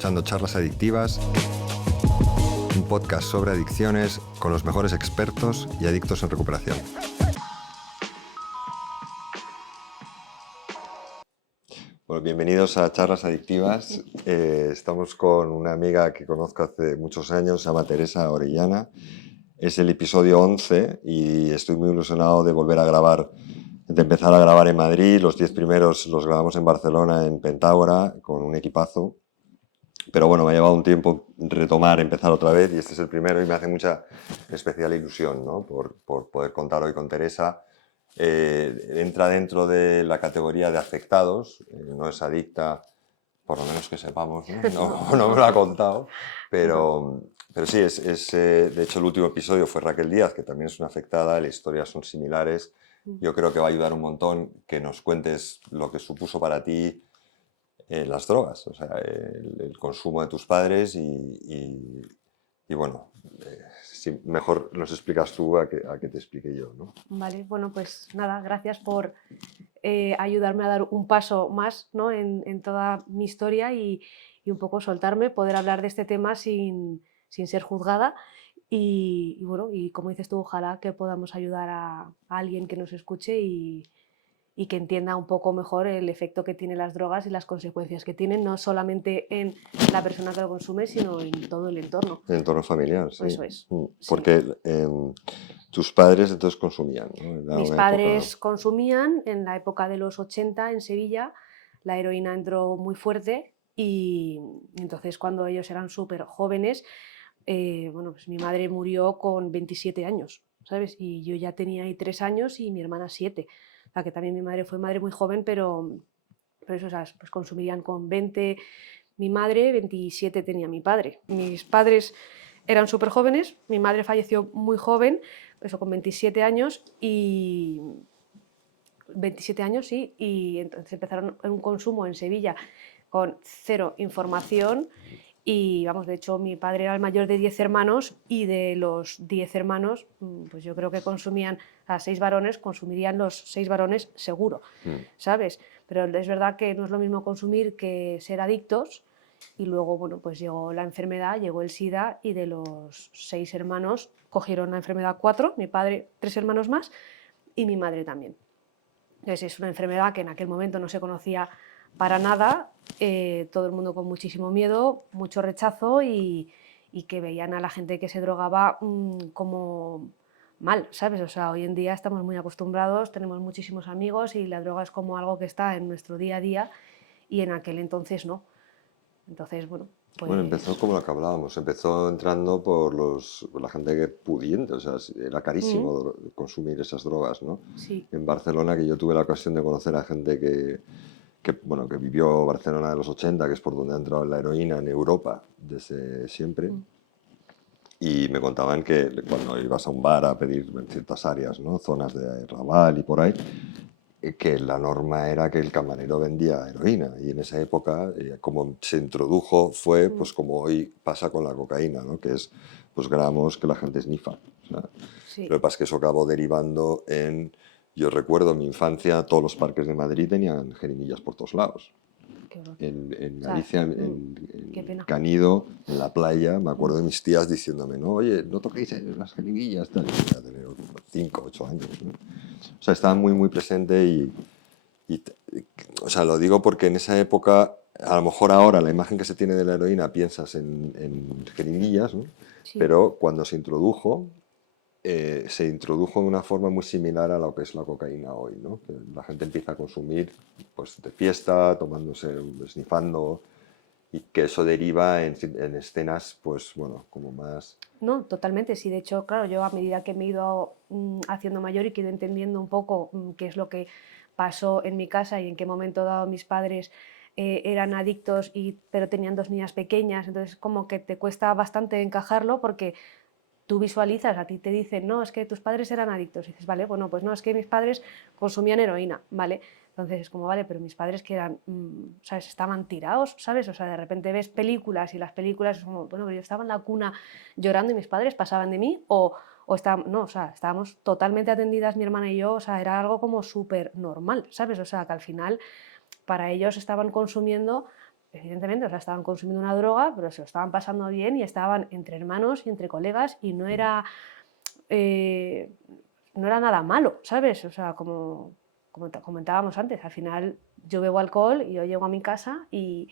escuchando Charlas Adictivas, un podcast sobre adicciones con los mejores expertos y adictos en recuperación. Bueno, bienvenidos a Charlas Adictivas. Estamos con una amiga que conozco hace muchos años, se llama Teresa Orellana. Es el episodio 11 y estoy muy ilusionado de volver a grabar, de empezar a grabar en Madrid. Los 10 primeros los grabamos en Barcelona, en Pentágora, con un equipazo. Pero bueno, me ha llevado un tiempo retomar, empezar otra vez, y este es el primero y me hace mucha especial ilusión, ¿no? por poder contar hoy con Teresa. Entra dentro de la categoría de afectados, no es adicta, por lo menos que sepamos, ¿no? No me lo ha contado, pero sí, de hecho el último episodio fue Raquel Díaz, que también es una afectada, las historias son similares. Yo creo que va a ayudar un montón que nos cuentes lo que supuso para ti las drogas, o sea, el consumo de tus padres y bueno, si mejor nos explicas tú a que te explique yo, ¿no? Vale, bueno, pues nada, gracias por ayudarme a dar un paso más, ¿no? en toda mi historia y un poco soltarme, poder hablar de este tema sin ser juzgada y bueno, y como dices tú, ojalá que podamos ayudar a alguien que nos escuche y que entienda un poco mejor el efecto que tienen las drogas y las consecuencias que tienen, no solamente en la persona que lo consume, sino en todo el entorno. El entorno familiar, sí. Eso es. Porque tus padres entonces consumían, ¿no? Mis padres consumían en la época de los 80 en Sevilla, la heroína entró muy fuerte y entonces cuando ellos eran súper jóvenes, bueno, pues mi madre murió con 27 años, ¿sabes? Y yo ya tenía ahí 3 años y mi hermana 7. O sea, que también mi madre fue madre muy joven, pero eso, ¿sabes? Pues consumirían con 20 mi madre, 27 tenía mi padre. Mis padres eran súper jóvenes, mi madre falleció muy joven, eso con 27 años y 27 años, sí, y entonces empezaron un consumo en Sevilla con cero información y, vamos, de hecho mi padre era el mayor de 10 hermanos y de los 10 hermanos, pues yo creo que consumían a 6 varones, consumirían los 6 varones seguro, ¿sabes? Pero es verdad que no es lo mismo consumir que ser adictos y luego, bueno, pues llegó la enfermedad, llegó el SIDA y de los 6 hermanos cogieron la enfermedad 4, mi padre 3 hermanos más y mi madre también. Entonces es una enfermedad que en aquel momento no se conocía para nada, todo el mundo con muchísimo miedo, mucho rechazo y que veían a la gente que se drogaba como mal, ¿sabes? O sea, hoy en día estamos muy acostumbrados, tenemos muchísimos amigos y la droga es como algo que está en nuestro día a día y en aquel entonces no. Entonces, bueno, pues... Bueno, empezó como lo que hablábamos, empezó entrando por la gente que pudiente, o sea, era carísimo consumir esas drogas, ¿no? Sí. En Barcelona, que yo tuve la ocasión de conocer a gente bueno, que vivió Barcelona de los 80, que es por donde ha entrado la heroína en Europa desde siempre, y me contaban que cuando ibas a un bar a pedir en ciertas áreas, ¿no? Zonas de Raval y por ahí, que la norma era que el camarero vendía heroína y en esa época, como se introdujo, fue pues como hoy pasa con la cocaína, ¿no? Que es pues gramos que la gente esnifa. O sea, Sí. Lo que pasa es que eso acabó derivando en... Yo recuerdo en mi infancia, todos los parques de Madrid tenían jeringuillas por todos lados. En Galicia, o sea, en Canido, en la playa, me acuerdo de mis tías diciéndome, no, oye, no toquéis las jeringuillas, tal. Yo tenía tener 5, 8 años, ¿no? O sea, estaba muy, muy presente o sea, lo digo porque en esa época, a lo mejor ahora la imagen que se tiene de la heroína piensas en jeringuillas, ¿no? Sí. Pero cuando se introdujo de una forma muy similar a lo que es la cocaína hoy, ¿no? Que la gente empieza a consumir pues, de fiesta, tomándose, snifando, y que eso deriva en escenas, pues bueno, como más... No, totalmente, sí. De hecho, claro, yo a medida que me he ido haciendo mayor y que he ido entendiendo un poco qué es lo que pasó en mi casa y en qué momento dado mis padres eran adictos, pero tenían 2 niñas pequeñas, entonces como que te cuesta bastante encajarlo porque tú visualizas, a ti te dicen, no, es que tus padres eran adictos, y dices, vale, bueno, pues no, es que mis padres consumían heroína, ¿vale? Entonces es como, vale, pero mis padres que eran, ¿sabes? Estaban tirados, ¿sabes? O sea, de repente ves películas y las películas es como, bueno, yo estaba en la cuna llorando y mis padres pasaban de mí o estaban, no, o sea, estábamos totalmente atendidas mi hermana y yo, o sea, era algo como súper normal, ¿sabes? O sea, que al final para ellos estaban consumiendo evidentemente, o sea, estaban consumiendo una droga, pero se lo estaban pasando bien y estaban entre hermanos y entre colegas y no era, no era nada malo, ¿sabes? O sea, como comentábamos antes, al final yo bebo alcohol y yo llego a mi casa y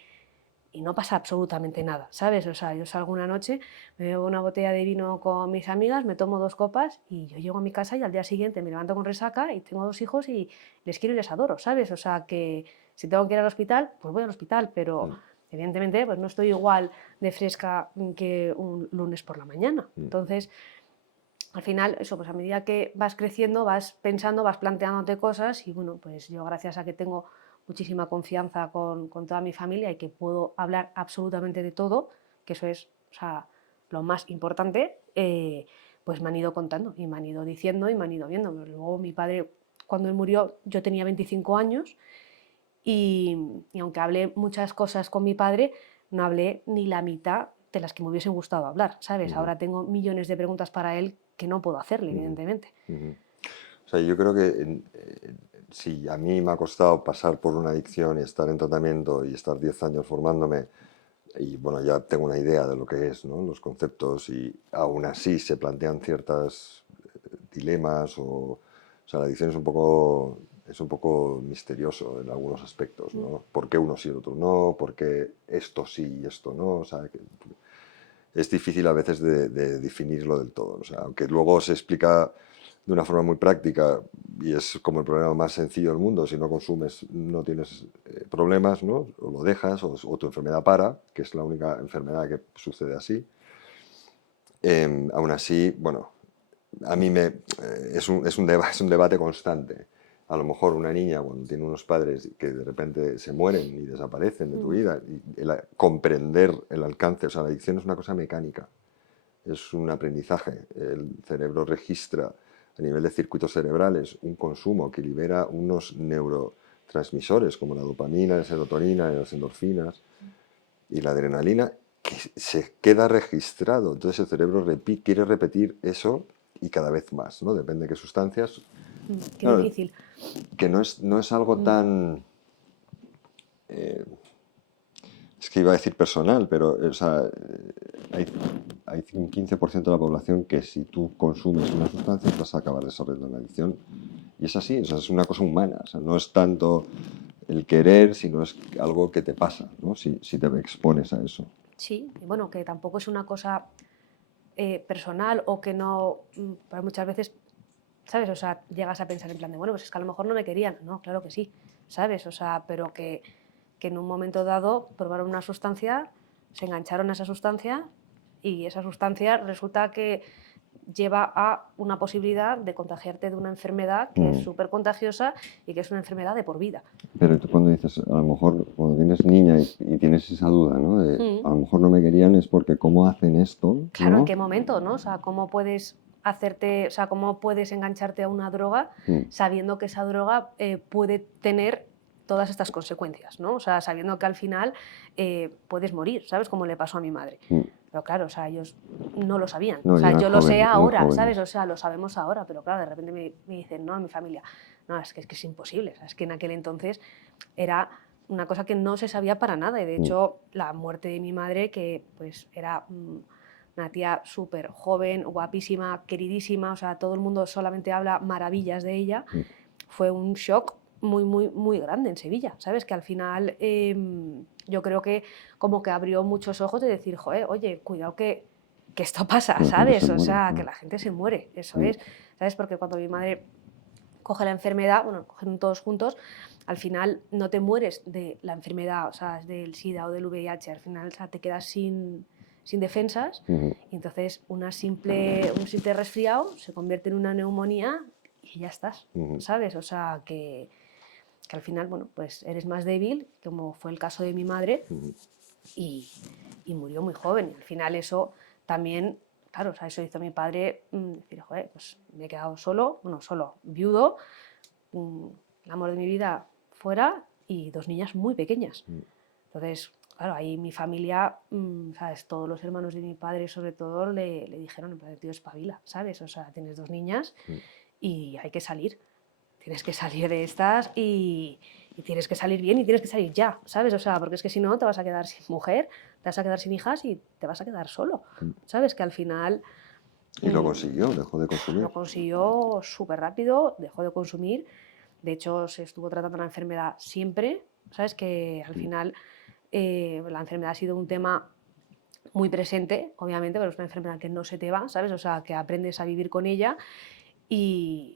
no pasa absolutamente nada, ¿sabes? O sea, yo salgo una noche, me bebo una botella de vino con mis amigas, me tomo 2 copas y yo llego a mi casa y al día siguiente me levanto con resaca y tengo 2 hijos y les quiero y les adoro, ¿sabes? O sea, que si tengo que ir al hospital, pues voy al hospital, pero evidentemente pues no estoy igual de fresca que un lunes por la mañana. Entonces, al final, eso, pues a medida que vas creciendo, vas pensando, vas planteándote cosas y bueno, pues yo gracias a que tengo muchísima confianza con toda mi familia y que puedo hablar absolutamente de todo, que eso es, o sea, lo más importante, pues me han ido contando y me han ido diciendo y me han ido viendo. Luego mi padre, cuando él murió, yo tenía 25 años y aunque hablé muchas cosas con mi padre, no hablé ni la mitad de las que me hubiesen gustado hablar, ¿sabes? Ahora tengo millones de preguntas para él que no puedo hacerle, evidentemente. O sea, yo creo que si a mí me ha costado pasar por una adicción y estar en tratamiento y estar 10 años formándome, y bueno, ya tengo una idea de lo que es, ¿no? Los conceptos, y aún así se plantean ciertos dilemas, o sea, la adicción es un poco misterioso en algunos aspectos, ¿no? ¿Por qué uno sí y el otro no? ¿Por qué esto sí y esto no? O sea, es difícil a veces de definirlo del todo. O sea, aunque luego se explica de una forma muy práctica y es como el problema más sencillo del mundo: si no consumes no tienes problemas, ¿no? O lo dejas o tu enfermedad para, que es la única enfermedad que sucede así. Aún así, bueno, a mí es un debate constante. A lo mejor una niña, cuando tiene unos padres que de repente se mueren y desaparecen de tu vida, y comprender el alcance, o sea, la adicción es una cosa mecánica, es un aprendizaje. El cerebro registra a nivel de circuitos cerebrales un consumo que libera unos neurotransmisores como la dopamina, la serotonina, las endorfinas y la adrenalina, que se queda registrado. Entonces el cerebro quiere repetir eso y cada vez más, ¿no? Depende de qué sustancias. Qué Claro, difícil. que no es algo tan... es que iba a decir personal, pero o sea, hay un 15% de la población que si tú consumes una sustancia vas a acabar desarrollando una adicción. Y es así, o sea, es una cosa humana. O sea, no es tanto el querer, sino es algo que te pasa, ¿no? Si te expones a eso. Sí, y bueno, que tampoco es una cosa personal o que no, pero muchas veces, ¿sabes? O sea, llegas a pensar en plan de, bueno, pues es que a lo mejor no me querían. No, claro que sí, ¿sabes? O sea, pero que en un momento dado probaron una sustancia, se engancharon a esa sustancia y esa sustancia resulta que lleva a una posibilidad de contagiarte de una enfermedad que es súper contagiosa y que es una enfermedad de por vida. Pero tú cuando dices, a lo mejor cuando tienes niña y tienes esa duda, ¿no? De, a lo mejor no me querían es porque ¿cómo hacen esto? Claro, ¿no? ¿en qué momento, no? O sea, ¿cómo puedes hacerte, o sea, cómo puedes engancharte a una droga sabiendo que esa droga puede tener todas estas consecuencias, ¿no? O sea, sabiendo que al final puedes morir, ¿sabes? Como le pasó a mi madre. Pero claro, o sea, ellos no lo sabían. No, o sea, eran yo lo sé jóvenes, muy ahora, jóvenes. ¿sabes? O sea, lo sabemos ahora, pero claro, de repente me dicen, no, a mi familia, no, es que es imposible. O sea, es que en aquel entonces era una cosa que no se sabía para nada. Y de hecho, la muerte de mi madre, que pues era una tía súper joven, guapísima, queridísima, o sea, todo el mundo solamente habla maravillas de ella, fue un shock muy, muy, muy grande en Sevilla, ¿sabes? Que al final yo creo que como que abrió muchos ojos de decir, joder, oye, cuidado que esto pasa, ¿sabes? O sea, que la gente se muere, eso es, ¿sabes? Porque cuando mi madre coge la enfermedad, bueno, cogen todos juntos, al final no te mueres de la enfermedad, o sea, del SIDA o del VIH, al final, o sea, te quedas sin defensas y entonces un simple resfriado se convierte en una neumonía y ya estás, ¿sabes? O sea, que al final, bueno, pues eres más débil, como fue el caso de mi madre, y murió muy joven. Y al final eso también, claro, o sea, eso hizo mi padre, decir, joder, pues me he quedado solo, bueno, solo, viudo, el amor de mi vida fuera y 2 niñas muy pequeñas. Entonces, claro, ahí mi familia, ¿sabes? Todos los hermanos de mi padre, sobre todo, le dijeron, en plan, tío, espabila, ¿sabes? O sea, tienes 2 niñas y hay que salir. Tienes que salir de estas y y tienes que salir bien y tienes que salir ya, ¿sabes? O sea, porque es que si no te vas a quedar sin mujer, te vas a quedar sin hijas y te vas a quedar solo, ¿sabes? Que al final... Y lo consiguió, dejó de consumir. Lo consiguió súper rápido, dejó de consumir. De hecho, se estuvo tratando la enfermedad siempre, ¿sabes? Que al final la enfermedad ha sido un tema muy presente, obviamente, pero es una enfermedad que no se te va, ¿sabes? O sea, que aprendes a vivir con ella y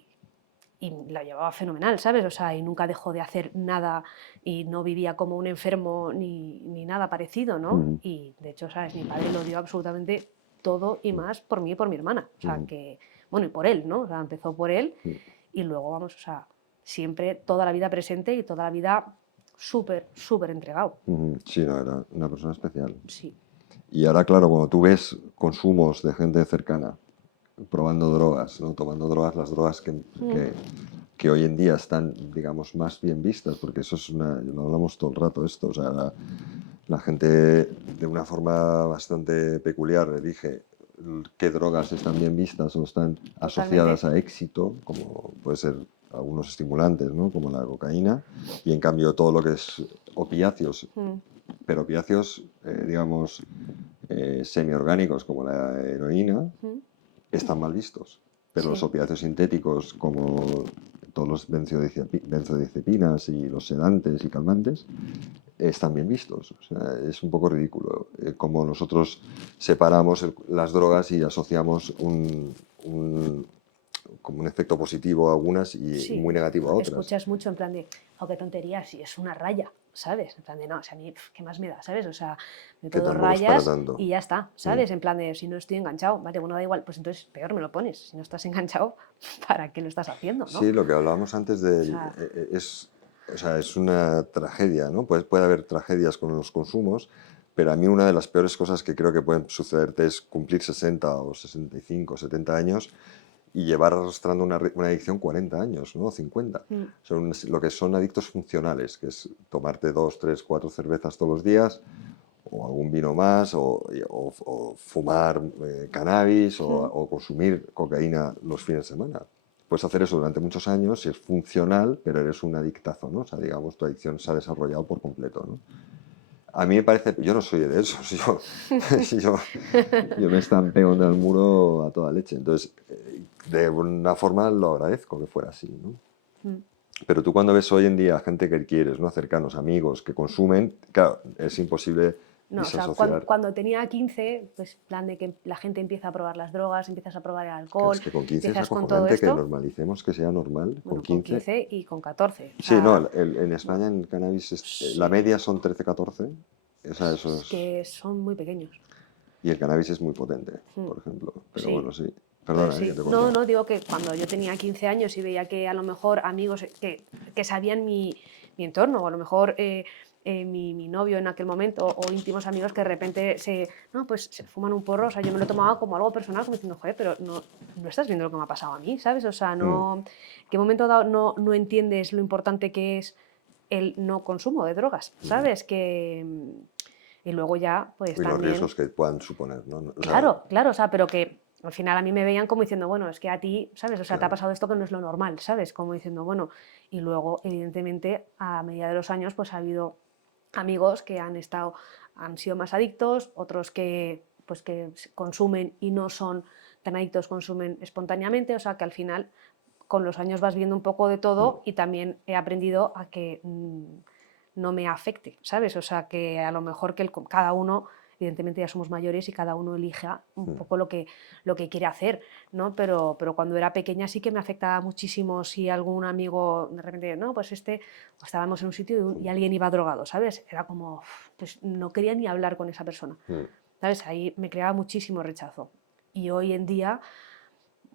la llevaba fenomenal, ¿sabes? O sea, y nunca dejó de hacer nada y no vivía como un enfermo ni nada parecido, ¿no? Y de hecho, ¿sabes? Mi padre lo dio absolutamente todo y más por mí y por mi hermana. O sea, que, bueno, y por él, ¿no? O sea, empezó por él y luego, vamos, o sea, siempre toda la vida presente y toda la vida súper, súper entregado. Sí, no, era una persona especial. Sí. Y ahora, claro, cuando tú ves consumos de gente cercana probando drogas, ¿no? Tomando drogas, las drogas que hoy en día están, digamos, más bien vistas, porque eso es lo hablamos todo el rato esto, o sea, la gente de una forma bastante peculiar elige qué drogas están bien vistas o están asociadas a éxito, como puede ser algunos estimulantes, ¿no? Como la cocaína, y en cambio todo lo que es opiáceos, pero opiáceos, digamos, semiorgánicos como la heroína, están mal vistos. Pero los opiáceos sintéticos, como todos los benzodiazepinas y los sedantes y calmantes, están bien vistos. O sea, es un poco ridículo como nosotros separamos las drogas y asociamos como un efecto positivo a algunas y muy negativo a otras. Escuchas mucho en plan de, oh, qué tontería, si es una raya, ¿sabes? En plan de, no, o sea, a mí, ¿qué más me da, ¿sabes? O sea, me puedo rayas y ya está, ¿sabes? En plan de, si no estoy enganchado, vale, bueno, da igual, pues entonces peor me lo pones. Si no estás enganchado, ¿para qué lo estás haciendo, no? Sí, lo que hablábamos antes de... O sea, es una tragedia, ¿no? Puede haber tragedias con los consumos, pero a mí una de las peores cosas que creo que pueden sucederte es cumplir 60 o 65, 70 años y llevar arrastrando una adicción 40 años, ¿no? 50. Son lo que son adictos funcionales, que es tomarte 2, 3, 4 cervezas todos los días, o algún vino más, o fumar cannabis, o consumir cocaína los fines de semana. Puedes hacer eso durante muchos años si es funcional, pero eres un adictazo, ¿no? O sea, digamos, tu adicción se ha desarrollado por completo, ¿no? A mí me parece, yo no soy de esos, yo me estampeo en el muro a toda leche, entonces de una forma lo agradezco que fuera así, ¿no? Pero tú cuando ves hoy en día gente que quieres, ¿no? Cercanos, amigos, que consumen, claro, es imposible. No, o sea, cuando tenía 15, pues plan de que la gente empieza a probar las drogas, empiezas a probar el alcohol, es que con 15 es acojonante que normalicemos que sea normal. Bueno, con 15 y con 14. Sí, no, en España en cannabis la media son 13, 14. O sea, es que son muy pequeños. Y el cannabis es muy potente, por ejemplo. Pero bueno, sí. Perdona, no, digo que cuando yo tenía 15 años y veía que a lo mejor amigos que sabían mi entorno, o a lo mejor mi novio en aquel momento, o íntimos amigos que de repente se fuman un porro, o sea, yo me lo tomaba como algo personal, como diciendo, joder, pero no estás viendo lo que me ha pasado a mí, ¿sabes? O sea, no, ¿qué momento dado no entiendes lo importante que es el no consumo de drogas, ¿sabes? Y luego ya, pues y también... los riesgos que puedan suponer, ¿no? O sea, claro, o sea, pero que al final a mí me veían como diciendo, bueno, es que a ti, ¿sabes? O sea, te ha pasado esto que no es lo normal, ¿sabes? Como diciendo, bueno, y luego, evidentemente, a medida de los años, pues ha habido amigos que han sido más adictos, otros que consumen y no son tan adictos, consumen espontáneamente, o sea, que al final, con los años vas viendo un poco de todo y también he aprendido a que no me afecte, ¿sabes? O sea, que a lo mejor que cada uno... Evidentemente ya somos mayores y cada uno elija un poco lo que quiere hacer, ¿no? Pero cuando era pequeña sí que me afectaba muchísimo si algún amigo de repente, no, pues estábamos en un sitio y alguien iba drogado, ¿sabes? Era como, pues no quería ni hablar con esa persona, ¿sabes? Ahí me creaba muchísimo rechazo. Y hoy en día,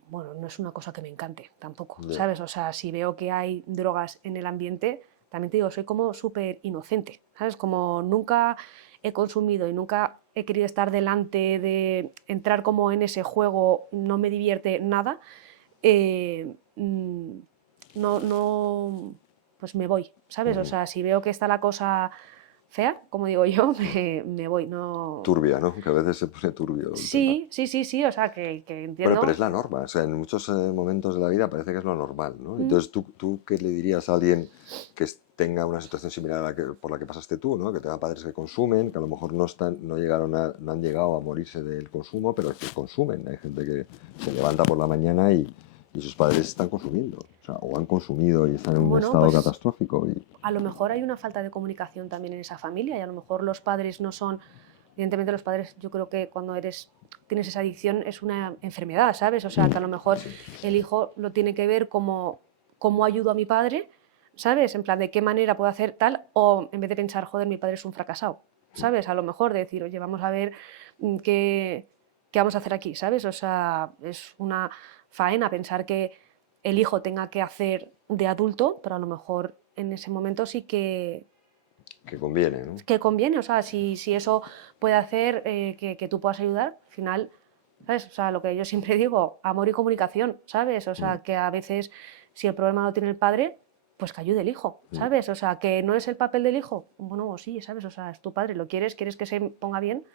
bueno, no es una cosa que me encante tampoco, ¿sabes? O sea, si veo que hay drogas en el ambiente, también te digo, soy como súper inocente, ¿sabes? Como nunca he consumido y nunca he querido estar delante de entrar como en ese juego, no me divierte nada, pues me voy, ¿sabes? O sea, si veo que está la cosa fea, como digo yo, me voy. No... Turbia, ¿no? Que a veces se pone turbio. Sí, o sea, que entiendo... Pero es la norma, o sea, en muchos momentos de la vida parece que es lo normal, ¿no? Entonces, ¿tú qué le dirías a alguien que tenga una situación similar a por la que pasaste tú, ¿no? Que tenga padres que consumen, que a lo mejor no han llegado a morirse del consumo, pero es que consumen. Hay gente que se levanta por la mañana y sus padres están consumiendo, o sea, o han consumido y están en un Bueno, estado pues catastrófico. a lo mejor hay una falta de comunicación también en esa familia y a lo mejor los padres no son... Evidentemente los padres, yo creo que cuando tienes esa adicción es una enfermedad, ¿sabes? O sea, que a lo mejor el hijo lo tiene que ver como cómo ayudo a mi padre, ¿sabes? En plan, de qué manera puedo hacer tal, o en vez de pensar, joder, mi padre es un fracasado, ¿sabes? A lo mejor de decir, oye, vamos a ver qué vamos a hacer aquí, ¿sabes? O sea, es una faena pensar que el hijo tenga que hacer de adulto, pero a lo mejor en ese momento sí que conviene, ¿no? que conviene, o sea, si eso puede hacer que tú puedas ayudar, al final, ¿sabes? O sea, lo que yo siempre digo, amor y comunicación, ¿sabes? O sea, que a veces si el problema lo tiene el padre, pues que ayude el hijo, ¿sabes? O sea, que no es el papel del hijo, bueno, sí, ¿sabes? O sea, es tu padre, ¿lo quieres? ¿Quieres que se ponga bien?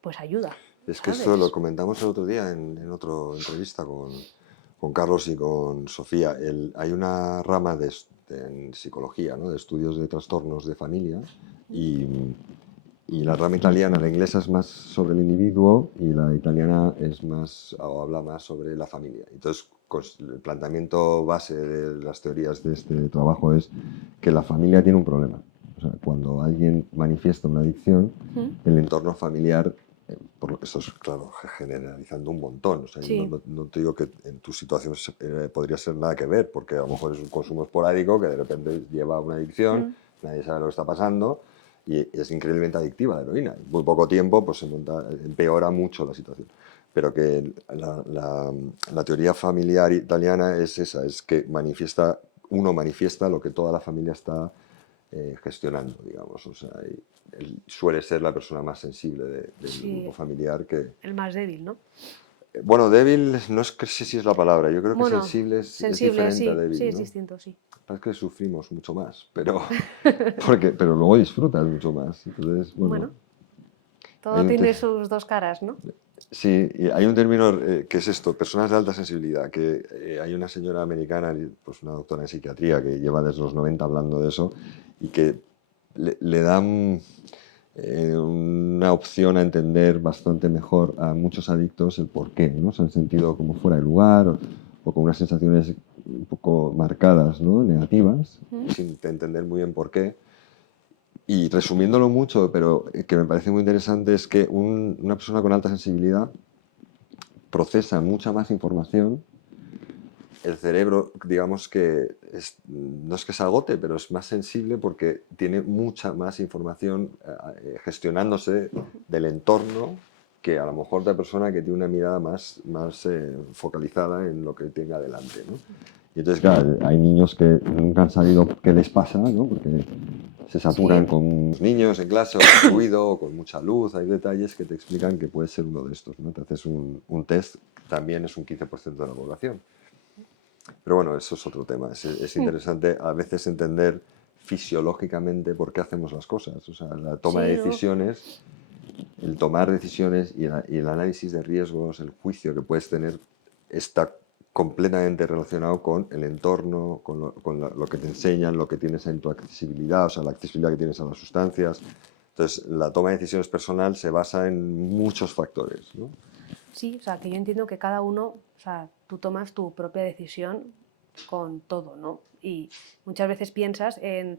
Pues ayuda. Es que ¿sabes? esto lo comentamos el otro día en otra entrevista con Carlos y con Sofía. Hay una rama en psicología, ¿no? De estudios de trastornos de familia y la rama italiana, la inglesa es más sobre el individuo y la italiana es más, o habla más sobre la familia. Entonces, el planteamiento base de las teorías de este trabajo es que la familia tiene un problema. O sea, cuando alguien manifiesta una adicción, el entorno familiar, por lo que esto es, claro, generalizando un montón. O sea, Sí. no te digo que en tu situación podría ser nada que ver, porque a lo mejor es un consumo esporádico que de repente lleva a una adicción, nadie sabe lo que está pasando, y es increíblemente adictiva la heroína. En muy poco tiempo pues empeora mucho la situación. Pero que la teoría familiar italiana es esa, es que uno manifiesta lo que toda la familia está gestionando, digamos. O sea, él suele ser la persona más sensible del grupo familiar que... El más débil, ¿no? Bueno, débil no sé si es la palabra. Yo creo que Bueno, sensible es sensible, diferente a sí, débil, sí, es ¿no? distinto, sí. Es que sufrimos mucho más, pero luego disfrutas mucho más. Entonces, bueno, todo tiene sus dos caras, ¿no? Sí, y hay un término que es esto, personas de alta sensibilidad, que hay una señora americana, pues una doctora en psiquiatría, que lleva desde los 90 hablando de eso y que le dan una opción a entender bastante mejor a muchos adictos el por qué, ¿no? Se han sentido como fuera de lugar o con unas sensaciones un poco marcadas, ¿no? Negativas, sin entender muy bien por qué. Y resumiéndolo mucho, pero que me parece muy interesante, es que una persona con alta sensibilidad procesa mucha más información. El cerebro, digamos que no es que se agote, pero es más sensible porque tiene mucha más información gestionándose del entorno que a lo mejor de la persona que tiene una mirada más focalizada en lo que tenga delante, ¿no? Y entonces, claro, hay niños que nunca han sabido qué les pasa, ¿no? Porque se saturan con niños en clase o con ruido o con mucha luz. Hay detalles que te explican que puede ser uno de estos, ¿no? Te haces un test, también es un 15% de la población. Pero bueno, eso es otro tema. Es interesante a veces entender fisiológicamente por qué hacemos las cosas. O sea, la toma de decisiones, el tomar decisiones y el análisis de riesgos, el juicio que puedes tener, está completamente relacionado con el entorno, con lo que te enseñan, lo que tienes en tu accesibilidad, o sea, la accesibilidad que tienes a las sustancias. Entonces, la toma de decisiones personal se basa en muchos factores, ¿no? Sí, o sea, que yo entiendo que cada uno, o sea, tú tomas tu propia decisión con todo, ¿no? Y muchas veces piensas en,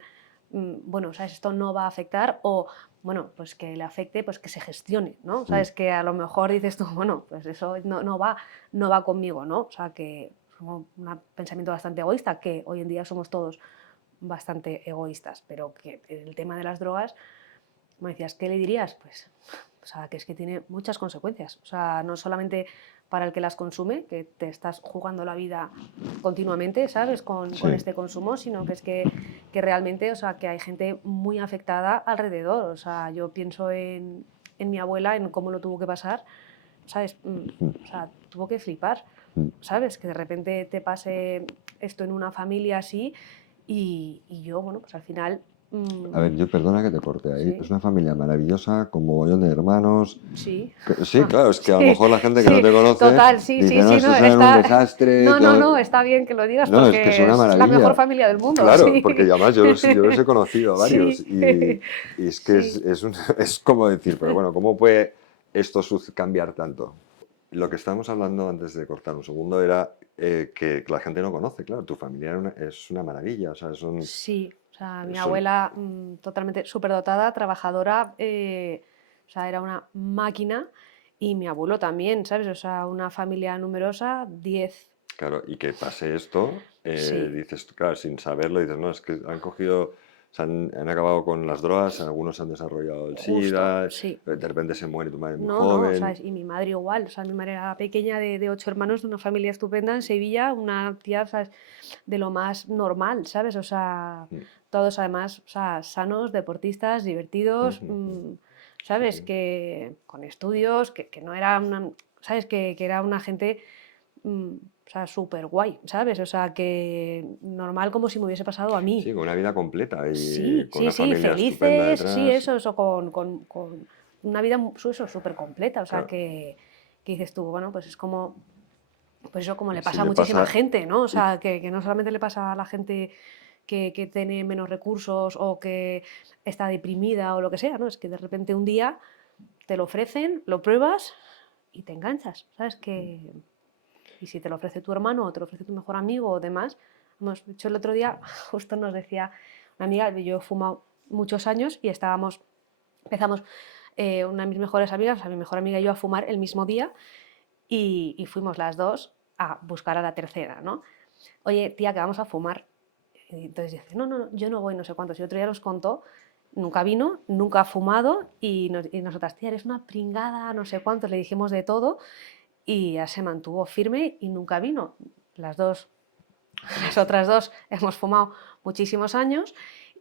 bueno, ¿sabes? Esto no va a afectar o, bueno, pues que le afecte, pues que se gestione, ¿no? Sabes que a lo mejor dices tú, bueno, pues eso no va conmigo, ¿no? O sea, que es un pensamiento bastante egoísta, que hoy en día somos todos bastante egoístas, pero que el tema de las drogas, me decías, ¿qué le dirías? Pues, o sea, que es que tiene muchas consecuencias. O sea, no solamente para el que las consume, que te estás jugando la vida continuamente, ¿sabes? Con este consumo, sino que es que realmente, o sea, que hay gente muy afectada alrededor. O sea, yo pienso en mi abuela, en cómo lo tuvo que pasar, ¿sabes? O sea, tuvo que flipar, ¿sabes? Que de repente te pase esto en una familia así y yo, bueno, pues al final A ver, yo perdona que te corte ahí. Sí, Es una familia maravillosa, con mogollón de hermanos. sí. Sí, claro, es que a lo Sí, mejor la gente que no sí, te conoce total, sí, dice, sí, no, sí, no, estos eran un está, desastre, no, no, todo. no, está bien que lo digas No, es que es porque una es la mejor maravilla. familia del mundo, Claro, porque sí, además yo los he conocido a varios sí, y es que sí, es como decir, pero bueno, ¿cómo puede esto cambiar tanto? Lo que estábamos hablando antes de cortar un segundo era que la gente no conoce, claro, tu familia es una maravilla, o sea, sí, o sea, mi son, abuela totalmente superdotada, trabajadora, o sea, era una máquina y mi abuelo también, ¿sabes? O sea, una familia numerosa, 10, claro, y que pase esto, sí, dices, claro, sin saberlo, dices, no, es que han cogido, han acabado con las drogas, algunos han desarrollado el justo, SIDA, sí. de repente se muere tu madre muy No, no, joven. ¿sabes? Y mi madre igual, o sea, mi madre era pequeña de 8 hermanos, de una familia estupenda en Sevilla, una tía, ¿sabes? De lo más normal, ¿sabes? O sea, Mm, todos además, o sea, sanos, deportistas, divertidos, ujú, ujú. Sí, ¿sabes? sí. Que con estudios, que no era una, ¿sabes? Que era una gente, o sea, súper guay, ¿sabes? O sea, que normal como si me hubiese pasado a mí. Sí, con una vida completa y Sí, con sí, una sí, familia estupenda felices, sí, detrás. eso, con una vida eso, súper completa, o sea, Claro, que dices tú, bueno, pues es como, pues eso como le si pasa a le muchísima pasa, gente, ¿no? O y, sea, que no solamente le pasa a la gente que tiene menos recursos o que está deprimida o lo que sea, ¿no? Es que de repente un día te lo ofrecen, lo pruebas y te enganchas, ¿sabes? Y si te lo ofrece tu hermano o te lo ofrece tu mejor amigo o demás, hemos hecho el otro día, justo nos decía una amiga, yo he fumado muchos años y empezamos una de mis mejores amigas, o sea, mi mejor amiga y yo a fumar el mismo día y fuimos las dos a buscar a la tercera, ¿no? Oye, tía, que vamos a fumar. Y entonces dice, no, no, no, yo no voy, no sé cuántos. Y otro día nos contó, nunca vino, nunca ha fumado y nosotras, tía, eres una pringada, no sé cuántos, le dijimos de todo y ya se mantuvo firme y nunca vino. Las dos, las otras dos hemos fumado muchísimos años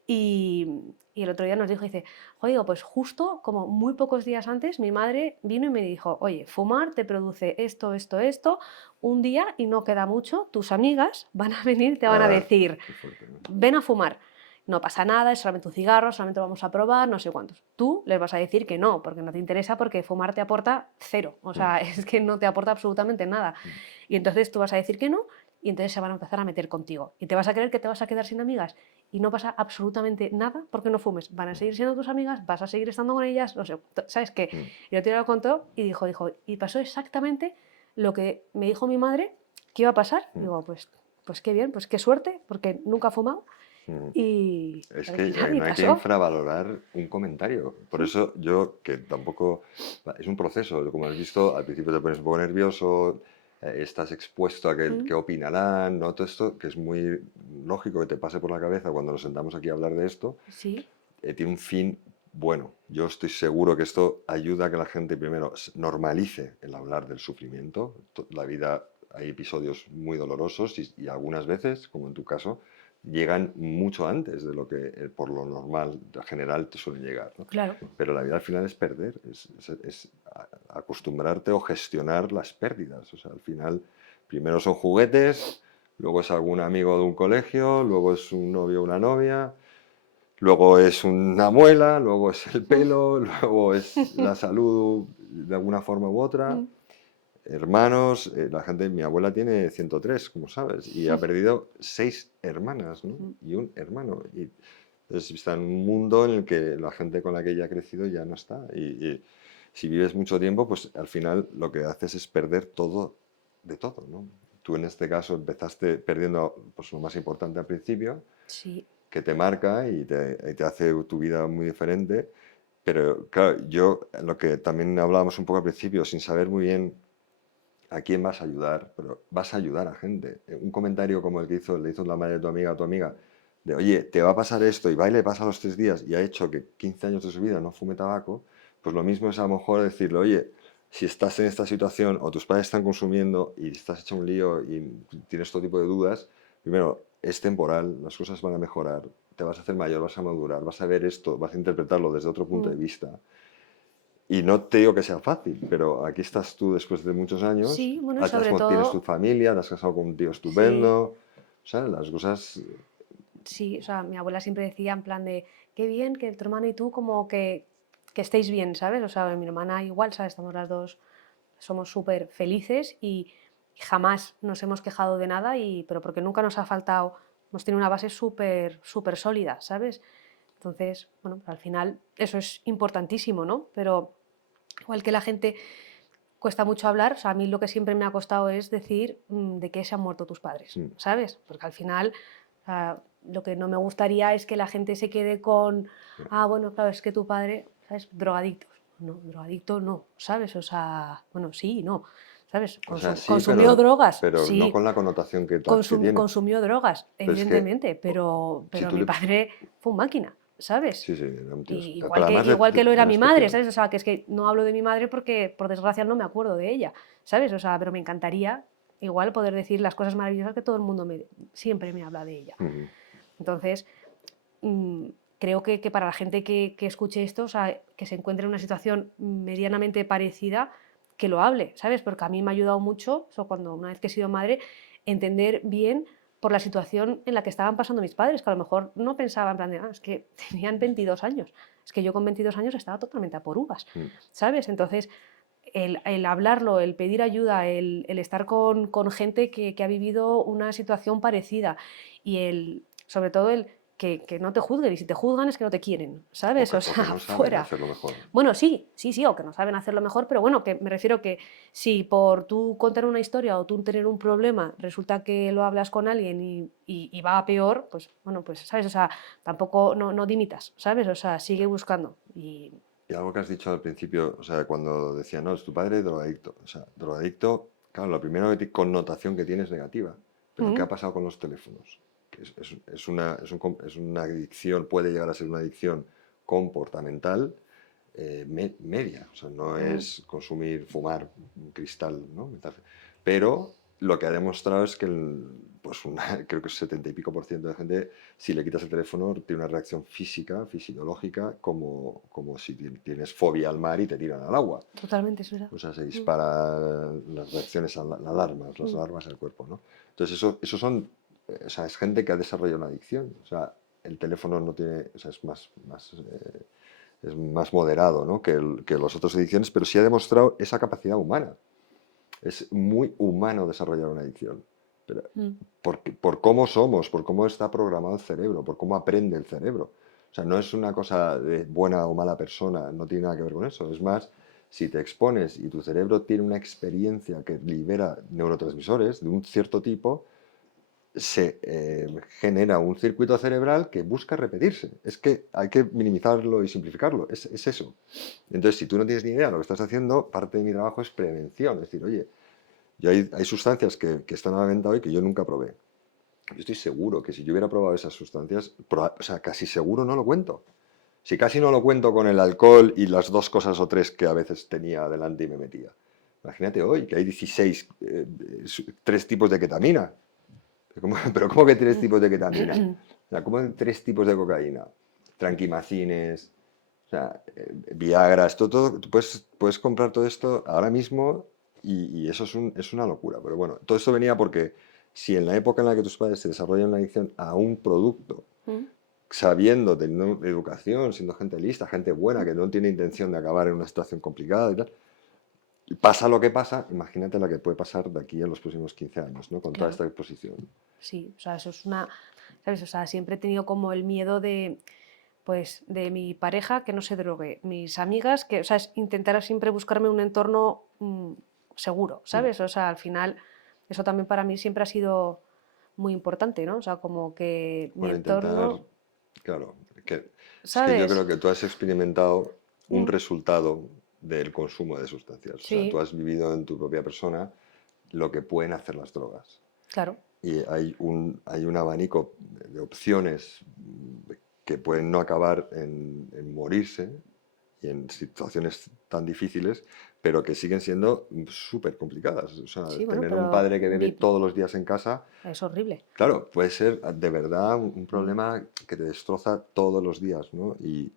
y, y el otro día nos dijo, dice, oiga, pues justo como muy pocos días antes mi madre vino y me dijo, oye, fumar te produce esto, esto, esto, un día y no queda mucho, tus amigas van a venir y te van a ah, decir, qué fuerte, ¿no? ven a fumar. No pasa nada, es solamente un cigarro, solamente lo vamos a probar, no sé cuántos. Tú les vas a decir que no, porque no te interesa, porque fumar te aporta cero. O Mm, sea, es que no te aporta absolutamente nada. mm, Y entonces tú vas a decir que no, y entonces se van a empezar a meter contigo. Y te vas a creer que te vas a quedar sin amigas. Y no pasa absolutamente nada porque no fumes. Van a seguir siendo tus amigas, vas a seguir estando con ellas, no sé. ¿Sabes qué? mm, Y el otro día lo contó y dijo, y pasó exactamente lo que me dijo mi madre que iba a pasar. mm, Digo, pues qué bien, pues qué suerte, porque nunca ha fumado mm. y Es al que final y no hay que pasó. infravalorar un comentario. Por eso yo, que tampoco... Es un proceso. Como has visto, al principio te pones un poco nervioso, estás expuesto a Mm, qué opinarán, ¿no? Todo esto, que es muy lógico que te pase por la cabeza cuando nos sentamos aquí a hablar de esto, sí, tiene un fin bueno. Yo estoy seguro que esto ayuda a que la gente primero normalice el hablar del sufrimiento. La vida, hay episodios muy dolorosos y algunas veces, como en tu caso, llegan mucho antes de lo que por lo normal, general, te suelen llegar, ¿no? claro, Pero la vida al final es perder, es acostumbrarte o gestionar las pérdidas. O sea, al final, primero son juguetes, luego es algún amigo de un colegio, luego es un novio o una novia, luego es una muela, luego es el mm, pelo, luego es la salud de alguna forma u otra. mm, Hermanos, la gente, mi abuela tiene 103, como sabes, y ha perdido 6 hermanas, ¿no? mm, Y un hermano. Y entonces está en un mundo en el que la gente con la que ella ha crecido ya no está. Y si vives mucho tiempo, pues al final lo que haces es perder todo de todo, ¿no? Tú en este caso empezaste perdiendo pues, lo más importante al principio, sí, que te marca y te hace tu vida muy diferente. Pero claro, yo lo que también hablábamos un poco al principio, sin saber muy bien a quién vas a ayudar, pero vas a ayudar a gente. Un comentario como el que le hizo la madre de tu amiga a tu amiga, de oye, te va a pasar esto y va y le pasa los 3 días y ha hecho que 15 años de su vida no fume tabaco, pues lo mismo es a lo mejor decirle, oye, si estás en esta situación o tus padres están consumiendo y estás hecho un lío y tienes todo tipo de dudas, primero, es temporal, las cosas van a mejorar, te vas a hacer mayor, vas a madurar, vas a ver esto, vas a interpretarlo desde otro punto de mm, vista. Y no te digo que sea fácil, pero aquí estás tú después de muchos años, sí, bueno, y sobre tienes tu todo, familia, te has casado con un tío sí, estupendo, ¿sabes? Las cosas, sí, o sea, mi abuela siempre decía en plan de, qué bien que tu hermano y tú como que estéis bien, ¿sabes? O sea, mi hermana igual, ¿sabes? Estamos las dos, somos súper felices y jamás nos hemos quejado de nada, pero porque nunca nos ha faltado, hemos tenido una base súper, súper sólida, ¿sabes? Entonces, bueno, al final eso es importantísimo, ¿no? Pero igual que la gente cuesta mucho hablar, o sea, a mí lo que siempre me ha costado es decir de qué se han muerto tus padres, Mm. ¿sabes? Porque al final lo que no me gustaría es que la gente se quede con, bueno, claro, es que tu padre, ¿sabes? Drogadictos. No, drogadicto no, ¿sabes? O sea, bueno, sí, no, ¿sabes? O sea, sí, Consumió drogas, pero no sí, con la connotación que tiene. consumió drogas, Pero es que evidentemente, si pero tú mi le... padre fue un máquina, ¿sabes? Sí, sí, era un tío. Y Pero además igual que lo era era mi madre, especial. ¿sabes? O sea, que es que no hablo de mi madre porque por desgracia no me acuerdo de ella, ¿sabes? O sea, pero me encantaría igual poder decir las cosas maravillosas que todo el mundo siempre me habla de ella. Ujú. Entonces, mm, creo que para la gente que escuche esto, o sea, que se encuentre en una situación medianamente parecida, que lo hable, ¿sabes? Porque a mí me ha ayudado mucho, o cuando una vez que he sido madre, entender bien por la situación en la que estaban pasando mis padres, que a lo mejor no pensaba en plan de, es que tenían 22 años, es que yo con 22 años estaba totalmente a por uvas, Mm. ¿sabes? Entonces, el hablarlo, el pedir ayuda, el estar con gente que ha vivido una situación parecida y sobre todo que no te juzguen, y si te juzgan es que no te quieren, ¿sabes? O O que sea, no saben fuera. hacerlo mejor. Bueno, sí, sí, sí, o que no saben hacerlo mejor, pero bueno, que me refiero que si por tú contar una historia o tú tener un problema resulta que lo hablas con alguien y va a peor, pues bueno, pues, ¿sabes? O sea, tampoco no dimitas, ¿sabes? O sea, sigue buscando. Y algo que has dicho al principio, o sea, cuando decía, no, es tu padre drogadicto. O sea, drogadicto, claro, la primera connotación que tiene es negativa. Pero ¿qué Mm, ha pasado con los teléfonos? Que es una adicción, puede llegar a ser una adicción comportamental media. O sea, no mm, es consumir, fumar un cristal, ¿no? Pero lo que ha demostrado es que pues creo que es 70 y pico por ciento de gente, si le quitas el teléfono, tiene una reacción física, fisiológica, como si tienes fobia al mar y te tiran al agua. totalmente, eso era. O sea, se Mm, disparan las reacciones a las mm. alarmas del cuerpo, ¿no? Entonces, eso son, o sea, es gente que ha desarrollado una adicción. O sea, el teléfono no tiene, o sea, es más moderado, ¿no? que las otras adicciones, pero sí ha demostrado esa capacidad humana. Es muy humano desarrollar una adicción. Pero Mm. por cómo somos, por cómo está programado el cerebro, por cómo aprende el cerebro. O sea, no es una cosa de buena o mala persona, no tiene nada que ver con eso. Es más, si te expones y tu cerebro tiene una experiencia que libera neurotransmisores de un cierto tipo, se genera un circuito cerebral que busca repetirse. Es que hay que minimizarlo y simplificarlo. Es eso. Entonces, si tú no tienes ni idea de lo que estás haciendo, parte de mi trabajo es prevención. Es decir, oye, hay sustancias que están a la venta hoy que yo nunca probé. Yo estoy seguro que si yo hubiera probado esas sustancias, o sea, casi seguro no lo cuento. Si casi no lo cuento con el alcohol y las dos cosas o tres que a veces tenía delante y me metía. Imagínate hoy que hay 16, tres tipos de ketamina. Pero ¿cómo que tres tipos de ketamina? O sea, ¿cómo que tres tipos de cocaína? Tranquimacines, o sea, Viagras, todo, tú puedes comprar todo esto ahora mismo y eso es una locura. Pero bueno, todo esto venía porque si en la época en la que tus padres se desarrollan una adicción a un producto, Mm. sabiendo, teniendo educación, siendo gente lista, gente buena, que no tiene intención de acabar en una situación complicada y tal, y pasa lo que pasa, imagínate lo que puede pasar de aquí a los próximos 15 años, ¿no? Con toda Claro, esta exposición. sí, o sea, eso es una, ¿sabes? O sea, siempre he tenido como el miedo pues, de mi pareja que no se drogue, mis amigas, que, o sea, es intentar siempre buscarme un entorno seguro, Mm. ¿sabes? O sea, al final, eso también para mí siempre ha sido muy importante, ¿no? O sea, como que mi Bueno, intentar, entorno, claro, es que yo creo ¿sabes? que tú has experimentado un Mm, resultado del consumo de sustancias. O sea, tú sí, has vivido en tu propia persona lo que pueden hacer las drogas. claro, Y hay un abanico de opciones que pueden no acabar en morirse y en situaciones tan difíciles, pero que siguen siendo súper complicadas. O sea, sí, bueno, tener un pero padre que bebe todos los días en casa, es horrible. claro, puede ser de verdad un Mm, problema que te destroza todos los días, ¿no? Y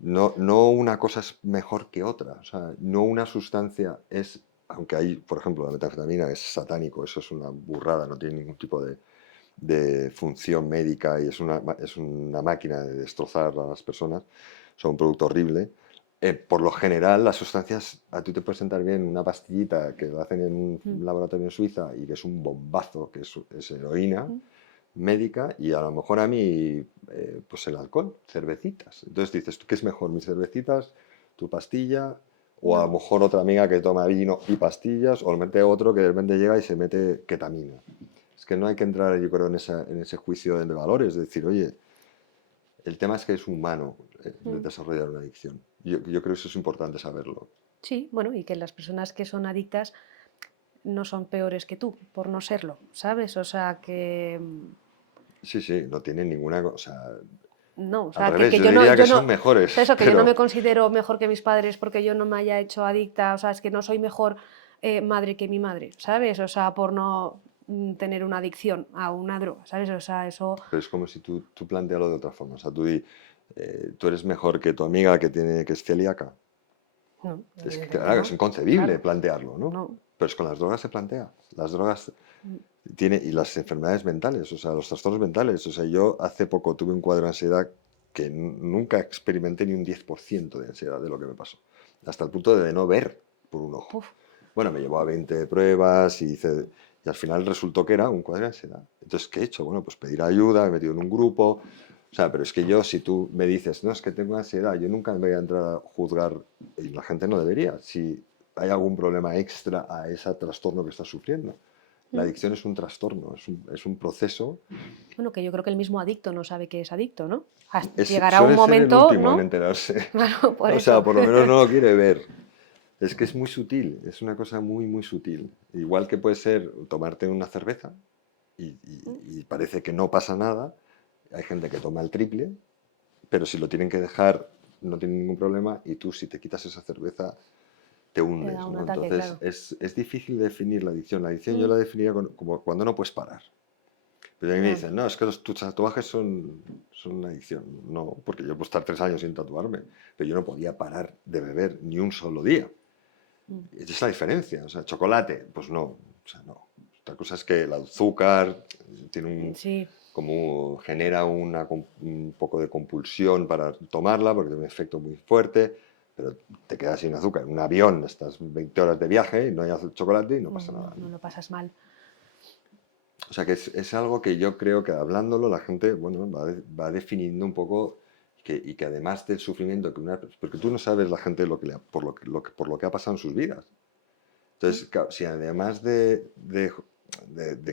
no una cosa es mejor que otra, o sea, no una sustancia es, aunque hay, por ejemplo, la metanfetamina es satánico, eso es una burrada, no tiene ningún tipo de función médica y es una máquina de destrozar a las personas, son un producto horrible. Por lo general, las sustancias, a ti te puede sentar bien una pastillita que lo hacen en un Mm, laboratorio en Suiza y que es un bombazo, que es heroína mm. médica, y a lo mejor a mí, pues el alcohol, cervecitas. Entonces dices, ¿tú qué es mejor, mis cervecitas, tu pastilla? O a lo No, mejor otra amiga que toma vino y pastillas, o lo mete otro que de repente llega y se mete ketamina. Es que no hay que entrar, yo creo, en ese juicio de valores, es decir, oye, el tema es que es humano mm. desarrollar una adicción. Yo creo que eso es importante saberlo. Sí, bueno, y que las personas que son adictas no son peores que tú por no serlo, ¿sabes? O sea, que Sí, sí, no tienen ninguna cosa. no, o Al sea, revés, que yo yo no, diría que yo son no, mejores, eso, que yo no me pero considero mejor que mis padres porque yo no me haya hecho adicta, o sea, es que no soy mejor madre que mi madre, ¿sabes? O sea, por no tener una adicción a una droga, ¿sabes? O sea, eso, es como si tú plantealo de otra forma. O sea, tú eres mejor que tu amiga que es celíaca. no, Es que, evidentemente claro, es no, inconcebible claro, plantearlo, ¿no? no. Pero es con las drogas se plantea. Las drogas Mm, y las enfermedades mentales, o sea, los trastornos mentales. O sea, yo hace poco tuve un cuadro de ansiedad que nunca experimenté ni un 10% de ansiedad de lo que me pasó. Hasta el punto de no ver por un ojo. puf, Bueno, me llevó a 20 pruebas y al final resultó que era un cuadro de ansiedad. Entonces, ¿qué he hecho? Bueno, pues pedir ayuda, me he metido en un grupo. O sea, pero es que yo, si tú me dices, no, es que tengo ansiedad, yo nunca me voy a entrar a juzgar, y la gente no debería, si hay algún problema extra a ese trastorno que estás sufriendo. La mm. adicción es un trastorno, es un proceso. Bueno, que yo creo que el mismo adicto no sabe que es adicto, ¿no? Llegará un Suele ser el momento, último en ¿no? enterarse. Claro, por O sea, eso. por lo menos no lo quiere ver. Es que es muy sutil, es una cosa muy, muy sutil. Igual que puede ser tomarte una cerveza y parece que no pasa nada. Hay gente que toma el triple, pero si lo tienen que dejar no tienen ningún problema y tú si te quitas esa cerveza te Te da hundes, un ¿no? ataque, Entonces claro. es difícil definir la adicción. La adicción yo Mm, la definiría como cuando no puedes parar. Pero a mí me ya. dicen, no, es que tus tatuajes son una adicción. No, porque yo puedo estar 3 años sin tatuarme, pero yo no podía parar de beber ni un solo día. Mm. Esa es la diferencia. O sea, chocolate, pues no. O sea, no. Otra cosa es que el azúcar tiene Sí, como genera un poco de compulsión para tomarla porque tiene un efecto muy fuerte, pero te quedas sin azúcar. En un avión estás 20 horas de viaje y no hay chocolate y no no, pasa nada, no, ¿no? no lo pasas mal. O sea que es algo que yo creo que hablándolo la gente, bueno, va definiendo un poco y que además del sufrimiento porque tú no sabes la gente por lo que ha pasado en sus vidas. Mm, Entonces, claro, si además de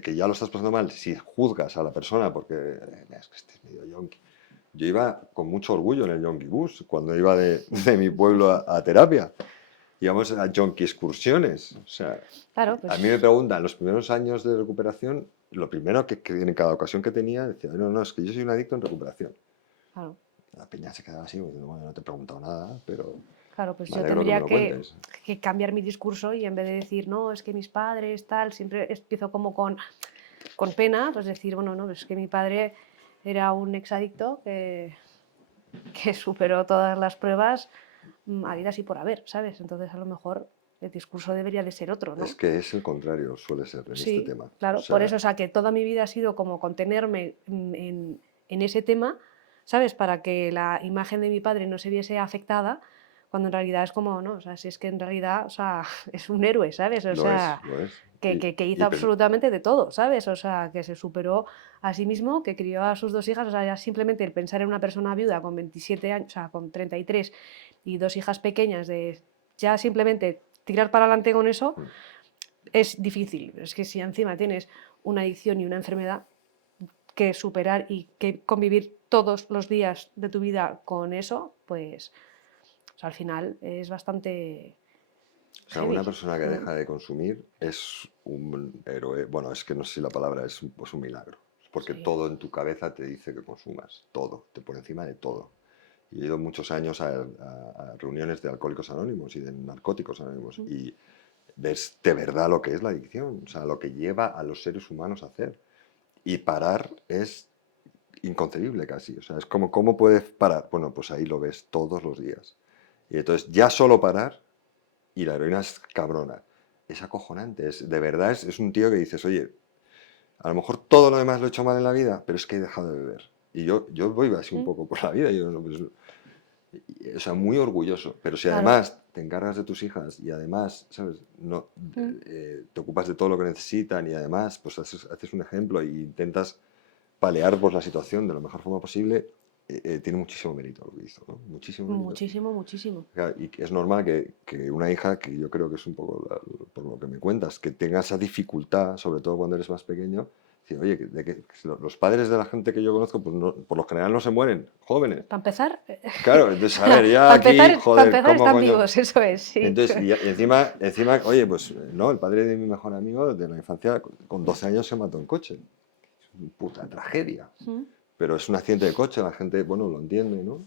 que ya lo estás pasando mal, si juzgas a la persona porque es que este es medio yonki. Yo iba con mucho orgullo en el Yonki Bus cuando iba de mi pueblo a terapia. Íbamos a Yonki excursiones. O sea, claro, a mí me pues, preguntan, los primeros años de recuperación, lo primero que en cada ocasión que tenía, decía, no, no, es que yo soy un adicto en recuperación. claro, La peña se quedaba así, diciendo, bueno, no te he preguntado nada, pero claro, pues me yo alegro que me tendría lo cuentes. que cambiar mi discurso y en vez de decir, no, es que mis padres, tal, siempre empiezo como con pena, pues decir, bueno, no, es que mi padre era un exadicto que superó todas las pruebas habidas y por haber, ¿sabes? Entonces a lo mejor el discurso debería de ser otro, Es ¿no? que es el contrario, suele ser en este Sí, tema. O claro, por sea, eso, o sea, que toda mi vida ha sido como contenerme en ese tema, ¿sabes? Para que la imagen de mi padre no se viese afectada, cuando en realidad es como, ¿no? O sea, si es que en realidad, o sea, es un héroe, ¿sabes? O lo es, sea, lo es. que hizo absolutamente de todo, ¿sabes? O sea, que se superó a sí mismo, que crió a sus dos hijas, o sea, ya simplemente el pensar en una persona viuda con 27 años, o sea, con 33 y dos hijas pequeñas, de ya simplemente tirar para adelante con eso es difícil. Es que si encima tienes una adicción y una enfermedad que superar y que convivir todos los días de tu vida con eso, pues o sea, al final es bastante O sea, una heavy. persona que Mm, deja de consumir es un héroe. Bueno, es que no sé si la palabra es un milagro. Porque sí. todo en tu cabeza te dice que consumas. Todo. Te pone encima de todo. Y he ido muchos años a reuniones de alcohólicos anónimos y de narcóticos anónimos. Mm, Y ves de verdad lo que es la adicción. O sea, lo que lleva a los seres humanos a hacer. Y parar es inconcebible casi. O sea, es como, ¿cómo puedes parar? Bueno, pues ahí lo ves todos los días. Y entonces, ya solo parar y la heroína es cabrona. Es acojonante, de verdad es un tío que dices, oye, A lo mejor todo lo demás lo he hecho mal en la vida, pero es que he dejado de beber. Y yo voy así un Mm, poco por la vida, yo, no, pues, o sea, muy orgulloso. Pero si claro. además te encargas de tus hijas y además, ¿sabes? No, Mm, te ocupas de todo lo que necesitan y además, pues haces un ejemplo e intentas paliar pues, la situación de la mejor forma posible, tiene muchísimo mérito lo que hizo, ¿no? Muchísimo mérito. muchísimo, muchísimo. Claro, y que es normal que una hija, que yo creo que es un poco por lo que me cuentas, que tenga esa dificultad, sobre todo cuando eres más pequeño, decir, oye, que los padres de la gente que yo conozco, pues por lo general no se mueren jóvenes. Para empezar, Claro, entonces, a ver, ya aquí, para joder, empezar ¿cómo están coño? vivos, eso es, sí. Entonces, y encima, oye, pues no, el padre de mi mejor amigo de la infancia, con 12 años se mató en coche. Es una puta tragedia. Mm, Pero es un accidente de coche, la gente, bueno, lo entiende, ¿no?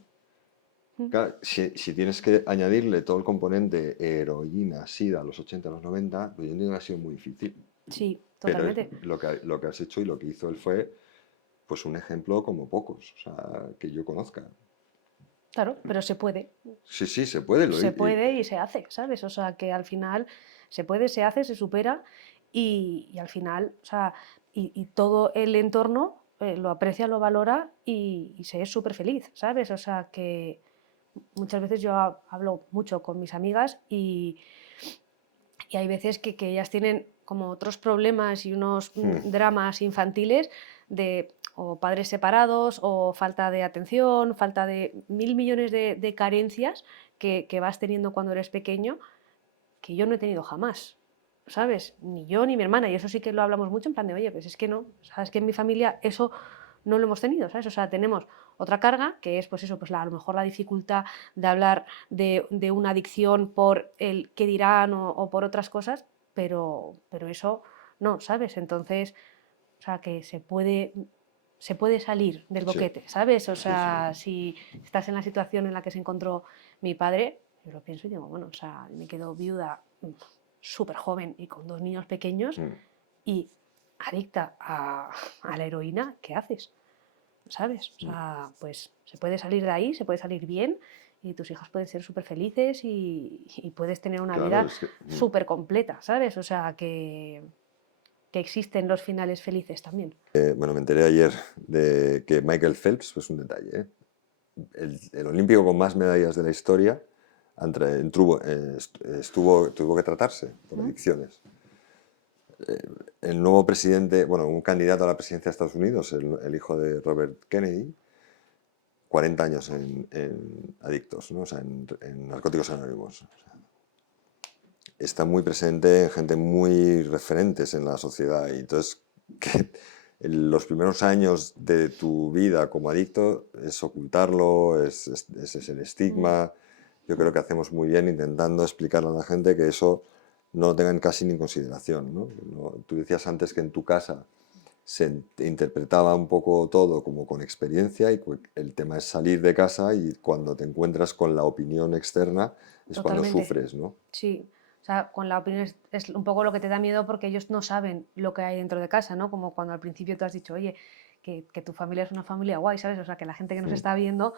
mm. Claro, si tienes que añadirle todo el componente heroína, sida, a los 80, a los 90, pues yo entiendo que ha sido muy difícil. Sí, Pero totalmente. lo que has hecho y lo que hizo él fue pues un ejemplo como pocos, o sea, que yo conozca. Claro, pero se puede. Sí, sí, se puede. Se puede y se hace, ¿sabes? O sea, que al final se puede, se hace, se supera y al final, o sea, y todo el entorno lo aprecia, lo valora y se es súper feliz, ¿sabes? O sea, que muchas veces yo hablo mucho con mis amigas y hay veces que ellas tienen como otros problemas y unos Hmm, dramas infantiles de o padres separados o falta de atención, falta de mil millones de carencias que vas teniendo cuando eres pequeño que yo no he tenido jamás, ¿sabes? Ni yo ni mi hermana, y eso sí que lo hablamos mucho en plan de, oye, pues es que no, ¿sabes? Que en mi familia eso no lo hemos tenido, ¿sabes? O sea, tenemos otra carga, que es pues eso, pues a lo mejor la dificultad de hablar de una adicción por el qué dirán o por otras cosas, pero eso no, ¿sabes? Entonces, o sea, que se puede salir del sí, boquete, ¿sabes? O sí, sí. sea, si estás en la situación en la que se encontró mi padre, yo lo pienso y digo, bueno, o sea, me quedo viuda súper joven y con dos niños pequeños Hmm, y adicta a la heroína, ¿qué haces? ¿Sabes? O hmm. sea, pues se puede salir de ahí, se puede salir bien y tus hijos pueden ser súper felices y puedes tener una Claro, vida es que... súper completa, ¿sabes? O sea, que existen los finales felices también. bueno, me enteré ayer de que Michael Phelps, pues un detalle, ¿eh? El olímpico con más medallas de la historia, tuvo que tratarse por ¿Mm? adicciones. El nuevo presidente, bueno, un candidato a la presidencia de Estados Unidos, el hijo de Robert Kennedy, 40 años en adictos, ¿no? O sea, en narcóticos anónimos. O sea, está muy presente en gente muy referentes en la sociedad y entonces que en los primeros años de tu vida como adicto es ocultarlo, ese es el Mm, estigma. Yo creo que hacemos muy bien intentando explicarle a la gente que eso no lo tengan casi ni en consideración, ¿no? Tú decías antes que en tu casa se interpretaba un poco todo como con experiencia y el tema es salir de casa y cuando te encuentras con la opinión externa es cuando totalmente. sufres, ¿no? Sí, o sea, con la opinión es un poco lo que te da miedo porque ellos no saben lo que hay dentro de casa, ¿no? Como cuando al principio tú has dicho, oye, que tu familia es una familia guay, ¿sabes? O sea, que la gente que nos Mm. está viendo,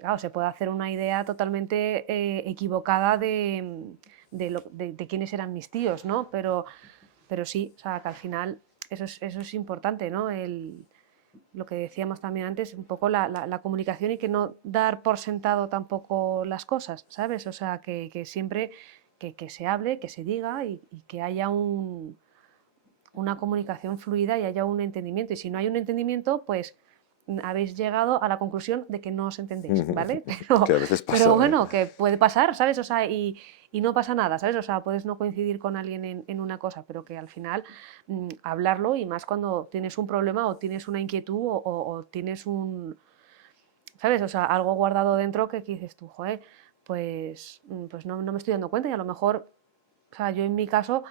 claro, se puede hacer una idea totalmente equivocada de quiénes eran mis tíos, ¿no? Pero sí, o sea, que al final eso es importante, ¿no? Lo que decíamos también antes, un poco la comunicación y que no dar por sentado tampoco las cosas, ¿sabes? O sea, que siempre que se hable, que se diga y que haya una comunicación fluida y haya un entendimiento. Y si no hay un entendimiento, pues habéis llegado a la conclusión de que no os entendéis, ¿vale? Que a veces Pero pasa, ¿eh? bueno, que puede pasar, ¿sabes? O sea, y no pasa nada, ¿sabes? O sea, puedes no coincidir con alguien en una cosa, pero que al final hablarlo y más cuando tienes un problema o tienes una inquietud o tienes un, ¿sabes? O sea, algo guardado dentro que dices tú, joder, pues, pues no me estoy dando cuenta y a lo mejor, o sea, yo en mi caso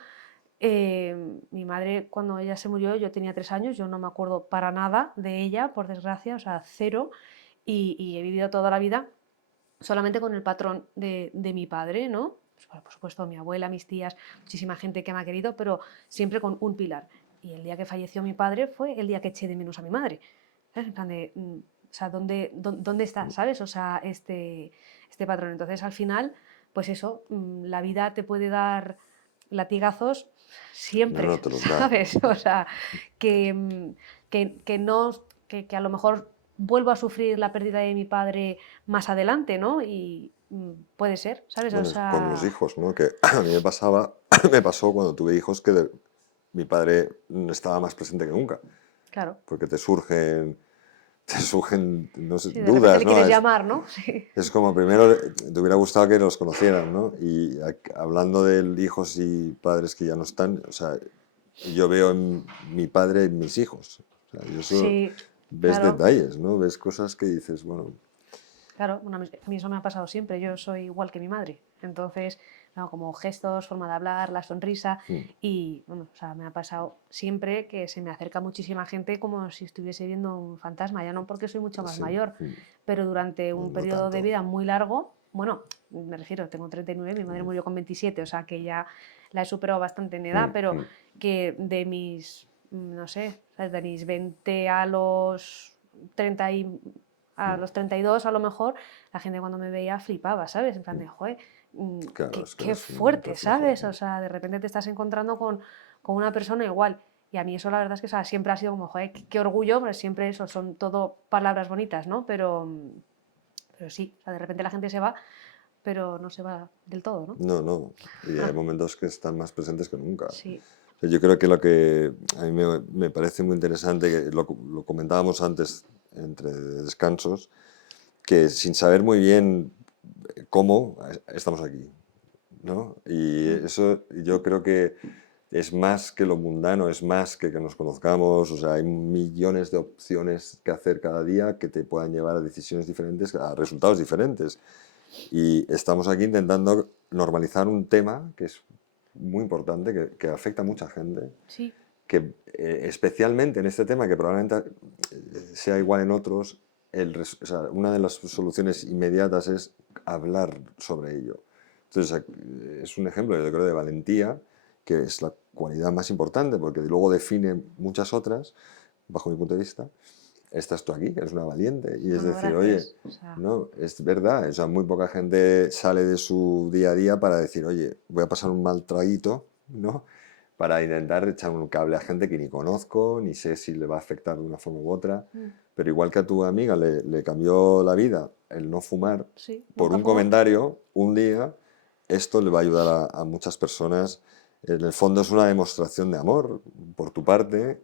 mi madre, cuando ella se murió, yo tenía 3 años, yo no me acuerdo para nada de ella, por desgracia, o sea, cero, y he vivido toda la vida solamente con el patrón de mi padre, ¿no? Pues, bueno, por supuesto, mi abuela, mis tías, muchísima gente que me ha querido, pero siempre con un pilar. Y el día que falleció mi padre fue el día que eché de menos a mi madre. ¿Sabes? En plan de, o sea, ¿dónde está, ¿sabes? O sea, este patrón. Entonces, al final, pues eso, la vida te puede dar latigazos siempre, No te los da. ¿sabes? O sea, que no, que a lo mejor vuelvo a sufrir la pérdida de mi padre más adelante, ¿no? Y puede ser, ¿sabes? O Bueno, es con los sea, hijos, ¿no? Que a mí me pasó cuando tuve hijos que mi padre estaba más presente que nunca, claro. porque te surgen, no sé, Sí, de repente dudas, le ¿no? quieres llamar, ¿no? Sí. Es como primero te hubiera gustado que los conocieran, ¿no? Y hablando de hijos y padres que ya no están, o sea, yo veo en mi padre en mis hijos. O sea, y eso Sí, ves claro. detalles, ¿no? Ves cosas que dices, bueno, Claro, bueno, a mí eso me ha pasado siempre, yo soy igual que mi madre, entonces, no, como gestos, forma de hablar, la sonrisa, y bueno, o sea, me ha pasado siempre que se me acerca muchísima gente como si estuviese viendo un fantasma, ya no porque soy mucho más así, mayor, pero durante no, un no periodo de tanto. vida muy largo, bueno, me refiero, tengo 39, mi madre murió con 27, o sea, que ya la he superado bastante en edad, pero que de mis, no sé, ¿sabes? De mis 20 a los 30 y a los 32 a lo mejor, la gente cuando me veía flipaba, ¿sabes? En plan de, joder, Claro, es que qué es un fuerte, reflejo. ¿sabes? O sea, de repente te estás encontrando con una persona igual. Y a mí eso la verdad es que, o sea, siempre ha sido como, joder, qué orgullo, pero siempre eso, son todo palabras bonitas, ¿no? Pero sí, o sea, de repente la gente se va, pero no se va del todo, ¿no? No, no. Y hay momentos que están más presentes que nunca. Sí, O sea, yo creo que lo que a mí me parece muy interesante, que lo comentábamos antes entre descansos, que sin saber muy bien cómo estamos aquí, ¿no? Y eso yo creo que es más que lo mundano, es más que nos conozcamos, o sea, hay millones de opciones que hacer cada día que te puedan llevar a decisiones diferentes, a resultados diferentes. Y estamos aquí intentando normalizar un tema que es muy importante, que afecta a mucha gente, sí, que especialmente en este tema, que probablemente sea igual en otros, o sea, una de las soluciones inmediatas es hablar sobre ello. Entonces, es un ejemplo, yo creo, de valentía, que es la cualidad más importante, porque luego define muchas otras, bajo mi punto de vista. Estás tú aquí, que eres una valiente, y no, es no, decir, oye, gracias. O sea, no, es verdad, o sea, muy poca gente sale de su día a día para decir, oye, voy a pasar un mal traguito, ¿no? Para intentar echar un cable a gente que ni conozco, ni sé si le va a afectar de una forma u otra, pero igual que a tu amiga le cambió la vida el no fumar, sí, por nunca un fumó. comentario, un día, esto le va a ayudar a muchas personas. En el fondo es una demostración de amor por tu parte,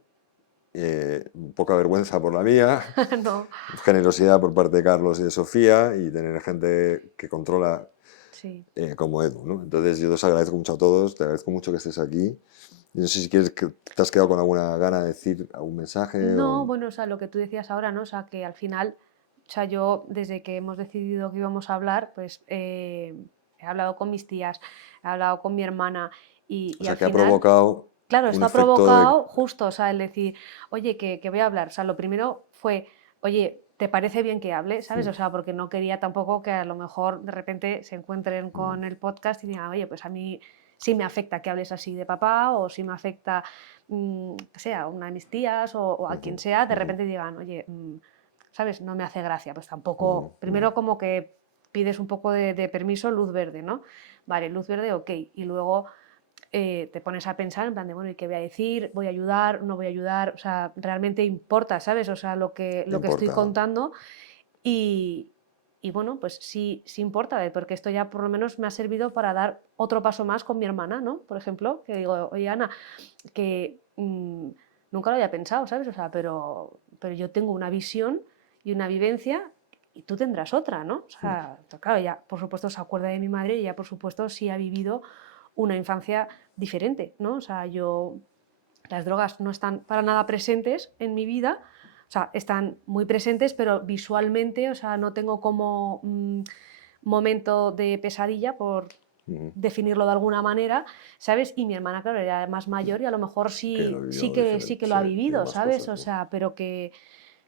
poca vergüenza por la mía, No, generosidad por parte de Carlos y de Sofía, y tener gente que controla sí. como Edu, ¿no? Entonces yo os agradezco mucho a todos, te agradezco mucho que estés aquí. Y no sé si quieres que te has quedado con alguna gana de decir algún mensaje No, o... bueno, o sea, lo que tú decías ahora, ¿no? O sea, que al final, o sea, yo desde que hemos decidido que íbamos a hablar, pues he hablado con mis tías, he hablado con mi hermana O y sea, al que ha final, provocado claro, un esto ha efecto de... provocado justo, o sea, el decir, oye, que voy a hablar. O sea, lo primero fue, oye, ¿te parece bien que hable? ¿Sabes? O sea, porque no quería tampoco que a lo mejor de repente se encuentren con el podcast y digan, oye, pues a mí sí me afecta que hables así de papá o sí me afecta, que sea, a una de mis tías o a quien sea, de repente digan, oye, ¿sabes? No me hace gracia. Pues tampoco, primero como que pides un poco de permiso, luz verde, ¿no? Vale, luz verde, ok. Y luego te pones a pensar en plan de, bueno, ¿y qué voy a decir? ¿Voy a ayudar? ¿No voy a ayudar? O sea, realmente importa, ¿sabes? O sea, lo que estoy Importa. contando y, y bueno, pues sí, sí importa, porque esto ya por lo menos me ha servido para dar otro paso más con mi hermana, ¿no? Por ejemplo, que digo, oye, Ana, que nunca lo había pensado, ¿sabes? O sea, pero yo tengo una visión y una vivencia y tú tendrás otra, ¿no? O sea, claro, ella por supuesto se acuerda de mi madre y ella por supuesto sí ha vivido una infancia diferente, ¿no? O sea, las drogas no están para nada presentes en mi vida, o sea, están muy presentes, pero visualmente, o sea, no tengo como momento de pesadilla, por definirlo de alguna manera, ¿sabes? Y mi hermana, claro, era más mayor y a lo mejor Que lo sí, vivió sí diferente, que lo sí, ha tiene vivido, más ¿sabes? cosas, O ¿no? sea, pero que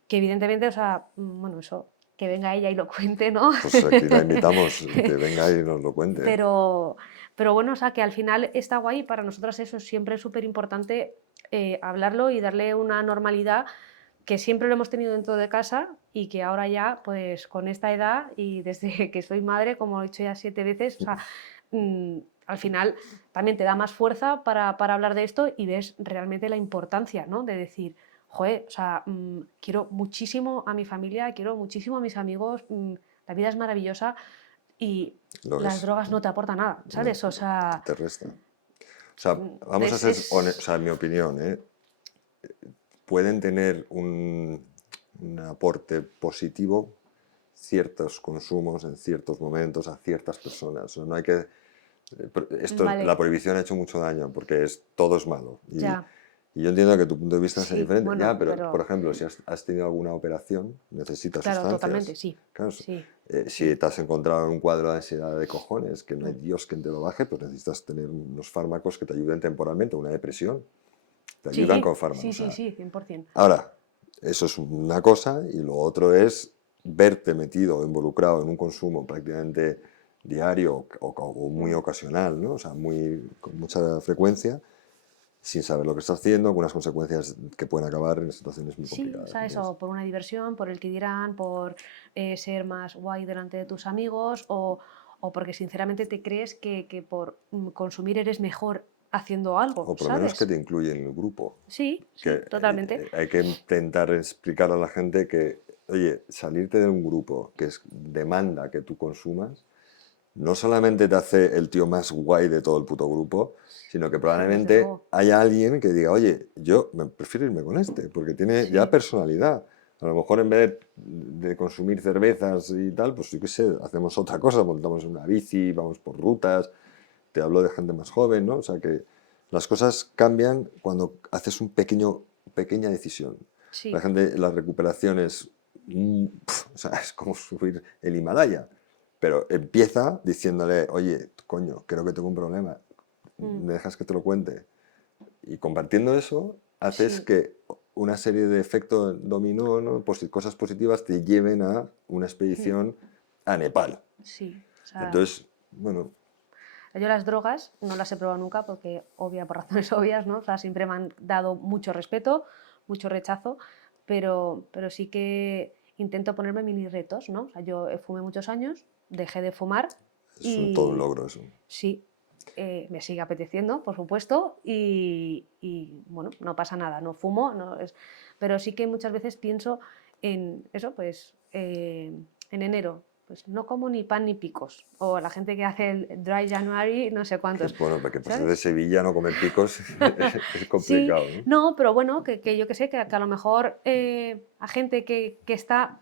evidentemente, o sea, bueno, eso, que venga ella y lo cuente, ¿no? Pues aquí la invitamos, que venga y nos lo cuente. pero, pero bueno, o sea, que al final está guay, para nosotras eso siempre es súper importante hablarlo y darle una normalidad que siempre lo hemos tenido dentro de casa y que ahora ya, pues con esta edad y desde que soy madre, como he dicho ya 7 veces, o sea, al final también te da más fuerza para hablar de esto y ves realmente la importancia, ¿no? De decir, joder, o sea, quiero muchísimo a mi familia, quiero muchísimo a mis amigos, la vida es maravillosa y Lo las es. drogas no te aportan nada, ¿sabes? O sea, Te resta. O sea, vamos a ser honestos, o sea, en mi opinión, pueden tener un aporte positivo ciertos consumos en ciertos momentos a ciertas personas. O sea, no hay que... vale, La prohibición ha hecho mucho daño porque todo es malo. ya, Y yo entiendo que tu punto de vista sea sí, diferente. Ya, bueno, pero por pero ejemplo, si has tenido alguna operación, necesitas claro, totalmente, sustancias. sí, Claro, sí, si sí. te has encontrado en un cuadro de ansiedad de cojones, que no hay Mm. Dios que te lo baje, pues necesitas tener unos fármacos que te ayuden temporalmente. Una depresión, te ayudan Sí, con fármacos. sí, O sí, sea, sí, 100%. ahora, eso es una cosa y lo otro es verte metido, involucrado en un consumo prácticamente diario o muy Mm. ocasional, ¿no? O sea, con mucha frecuencia, sin saber lo que estás haciendo, con unas consecuencias que pueden acabar en situaciones muy Sí, o complicadas. sea, Entonces, eso, por una diversión, por el que dirán, por ser más guay delante de tus amigos o porque sinceramente te crees que por consumir eres mejor haciendo algo, o por lo menos que ¿sabes? te incluye en el grupo. Sí, Que sí, totalmente. hay que intentar explicar a la gente que, oye, salirte de un grupo que demanda que tú consumas, no solamente te hace el tío más guay de todo el puto grupo, sino que Uf, desde probablemente luego. haya alguien que diga, oye, yo me prefiero irme con este, porque tiene ya Sí, personalidad. A lo mejor en vez de consumir cervezas y tal, pues yo qué sé, hacemos otra cosa, montamos una bici, vamos por rutas, te hablo de gente más joven, ¿no? O sea que las cosas cambian cuando haces pequeña decisión. La sí. gente, la recuperación es, o sea, es como subir el Himalaya, pero empieza diciéndole, oye, coño, creo que tengo un problema, Mm, ¿me dejas que te lo cuente? Y compartiendo eso, haces sí, que una serie de efectos dominó, ¿no? Cosas positivas te lleven a una mm, expedición a Nepal. sí. O sea, Entonces, bueno, yo las drogas no las he probado nunca porque, obvia, por razones obvias, ¿no? O sea, siempre me han dado mucho respeto, mucho rechazo, pero sí que intento ponerme mini retos, ¿no? O sea, yo fumé muchos años, dejé de fumar todo un y logro eso. sí, me sigue apeteciendo, por supuesto, y, bueno, no pasa nada, no fumo, pero sí que muchas veces pienso en eso, pues en enero, pues no como ni pan ni picos, o la gente que hace el Dry January, no sé Que, cuántos, bueno, porque pasar de ¿sabes? Sevilla a no comer picos es Sí, complicado, ¿no? no, pero bueno, que yo que sé, que a lo mejor a gente que está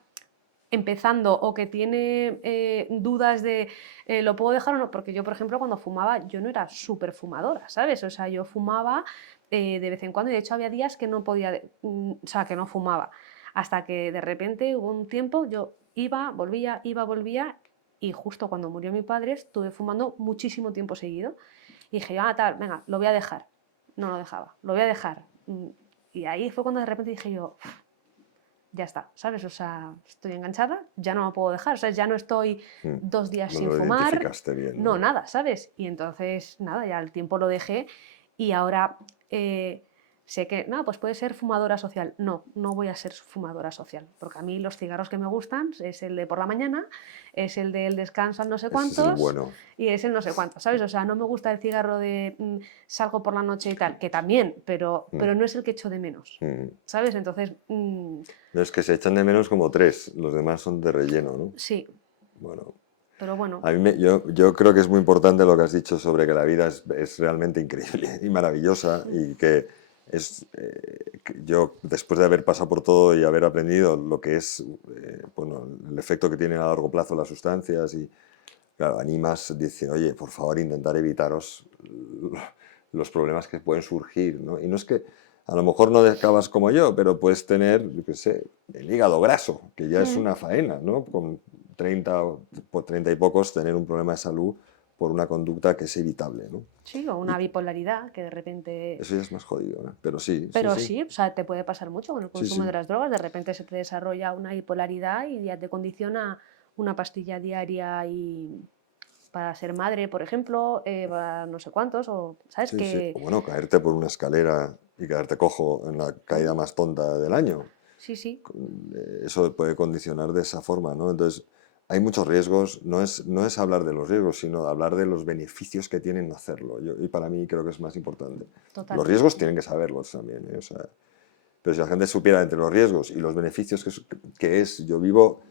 empezando o que tiene dudas de lo puedo dejar o no, porque yo, por ejemplo, cuando fumaba, yo no era súper fumadora, ¿sabes? O sea, yo fumaba de vez en cuando y de hecho había días que no podía, o sea, que no fumaba. Hasta que de repente hubo un tiempo, yo iba, volvía y justo cuando murió mi padre estuve fumando muchísimo tiempo seguido. Y dije, ah, tal, venga, lo voy a dejar. No lo dejaba, lo voy a dejar. Y ahí fue cuando de repente dije yo, ya está, ¿sabes? O sea, estoy enganchada, ya no lo puedo dejar, o sea, ya no estoy Mm. 2 días sin Bueno, lo fumar, identificaste bien, no, ¿no? nada, ¿sabes? Y entonces, nada, ya al tiempo lo dejé y ahora sé que, no, pues puede ser fumadora social. No, no voy a ser fumadora social, porque a mí los cigarros que me gustan es el de por la mañana, es el del descanso al no sé Ese es el cuántos bueno. y es el no sé cuántos, ¿sabes? O sea, no me gusta el cigarro de salgo por la noche y tal, que también, Mm, pero no es el que echo de menos, mm. ¿sabes? Entonces, Es que se echan de menos como tres, los demás son de relleno, ¿no? sí, Bueno, pero bueno, yo creo que es muy importante lo que has dicho sobre que la vida es realmente increíble y maravillosa y que yo, después de haber pasado por todo y haber aprendido lo que es, bueno, el efecto que tienen a largo plazo las sustancias y, claro, animas, dicen, oye, por favor, intentar evitaros los problemas que pueden surgir, ¿no? Y no es que a lo mejor no acabas como yo, pero puedes tener, yo qué sé, el hígado graso, que ya es mm, una faena, ¿no? Con 30, por 30 y pocos, tener un problema de salud por una conducta que es evitable, ¿no? sí, o Y una bipolaridad que de repente... eso ya es más jodido, ¿no? Pero sí, sí, Pero sí, sí, o sea, te puede pasar mucho con el sí, consumo de sí. las drogas, de repente se te desarrolla una bipolaridad y ya te condiciona una pastilla diaria y para ser madre, por ejemplo, para no sé cuántos, o sabes Sí, sí. que... O bueno, caerte por una escalera y quedarte cojo en la caída más tonta del año. Sí, sí, Eso puede condicionar de esa forma, ¿no? Entonces, hay muchos riesgos, no es hablar de los riesgos, sino hablar de los beneficios que tienen no hacerlo. Y para mí creo que es más importante. Total. Los riesgos tienen que saberlos también, ¿eh? O sea, pero si la gente supiera entre los riesgos y los beneficios yo vivo,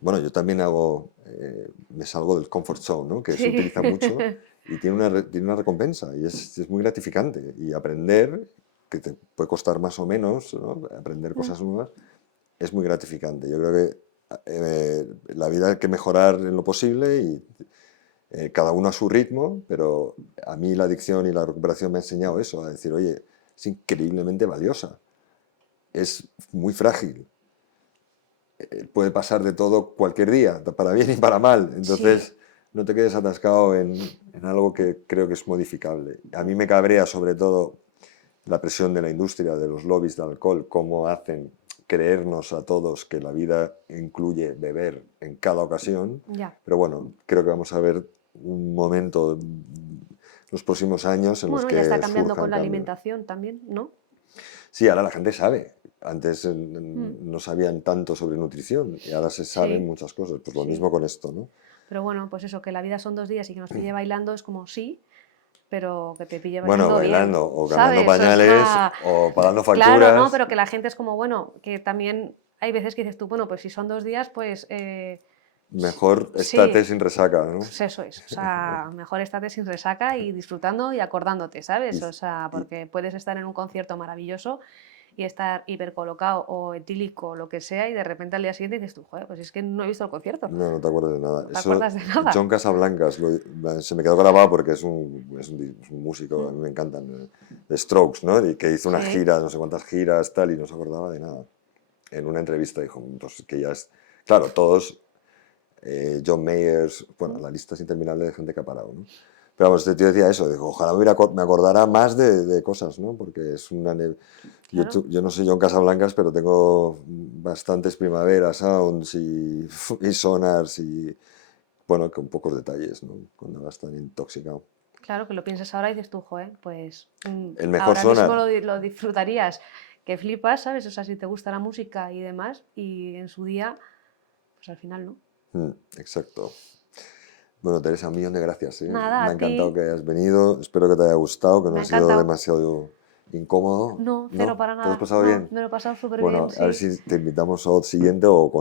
bueno, yo también me salgo del comfort zone, ¿no? Que se Sí. utiliza mucho y tiene una recompensa y es muy gratificante. Y aprender, que te puede costar más o menos, ¿no? Aprender cosas nuevas, es muy gratificante. Yo creo que la vida hay que mejorar en lo posible y cada uno a su ritmo, pero a mí la adicción y la recuperación me ha enseñado eso, a decir, oye, es increíblemente valiosa, es muy frágil, puede pasar de todo cualquier día, para bien y para mal, entonces Sí. no te quedes atascado en algo que creo que es modificable. A mí me cabrea sobre todo la presión de la industria, de los lobbies de alcohol, cómo hacen creernos a todos que la vida incluye beber en cada ocasión, Ya. pero bueno, creo que vamos a ver un momento los próximos años en los Bueno, ya está que cambiando con surjan la cambios. alimentación también, ¿no? Sí, ahora la gente sabe. Antes Mm. no sabían tanto sobre nutrición y ahora se saben Sí, muchas cosas. Pues lo sí. mismo con esto, ¿no? Pero bueno, pues eso, que la vida son 2 días y que nos pille bailando es como sí, pero que te pille Bueno, bailando bien, bailando o cambiando ¿sabes? O pañales sea, o pagando claro, ¿no? facturas. Pero que la gente es como, bueno, que también hay veces que dices tú, bueno, pues si son 2 días, pues Mejor estate sí, sin resaca, ¿no? pues eso es. O sea, mejor estate sin resaca y disfrutando y acordándote, ¿sabes? Y, O sea, y- porque puedes estar en un concierto maravilloso y estar hipercolocado o etílico o lo que sea y de repente al día siguiente dices tú, joder, pues es que no he visto el concierto. no te acuerdas de nada. No te Eso, acuerdas de nada. John Casablancas, se me quedó grabado porque es un músico, a Mm. mí me encantan, de Strokes, ¿no? Y que hizo una Sí, gira, no sé cuántas giras, tal, y no se acordaba de nada. En una entrevista dijo, pues que ya es... Claro, todos, John Mayers, bueno, la lista es interminable de gente que ha parado, ¿no? Pero vamos, este tío decía eso, dijo, ojalá me acordara más de cosas, ¿no? Porque es claro. yo no soy John Casablancas, pero tengo bastantes Primavera Sounds y Sonars y, bueno, con pocos detalles, ¿no? Cuando vas tan intoxicado. Claro que lo piensas ahora y dices tú, joder, pues El mejor ahora mismo sonar, lo disfrutarías, que flipas, ¿sabes? O sea, si te gusta la música y demás, y en su día, pues al final no. exacto. Bueno, Teresa, un millón de gracias, ¿eh? Nada, Me ha a ti encantado que hayas venido, espero que te haya gustado, que me no ha ha sido encantado. demasiado incómodo, No, cero ¿no? para ¿Te lo has nada. pasado No, bien? me lo he pasado súper bien, Bueno, a ver sí. si te invitamos al siguiente o Sí,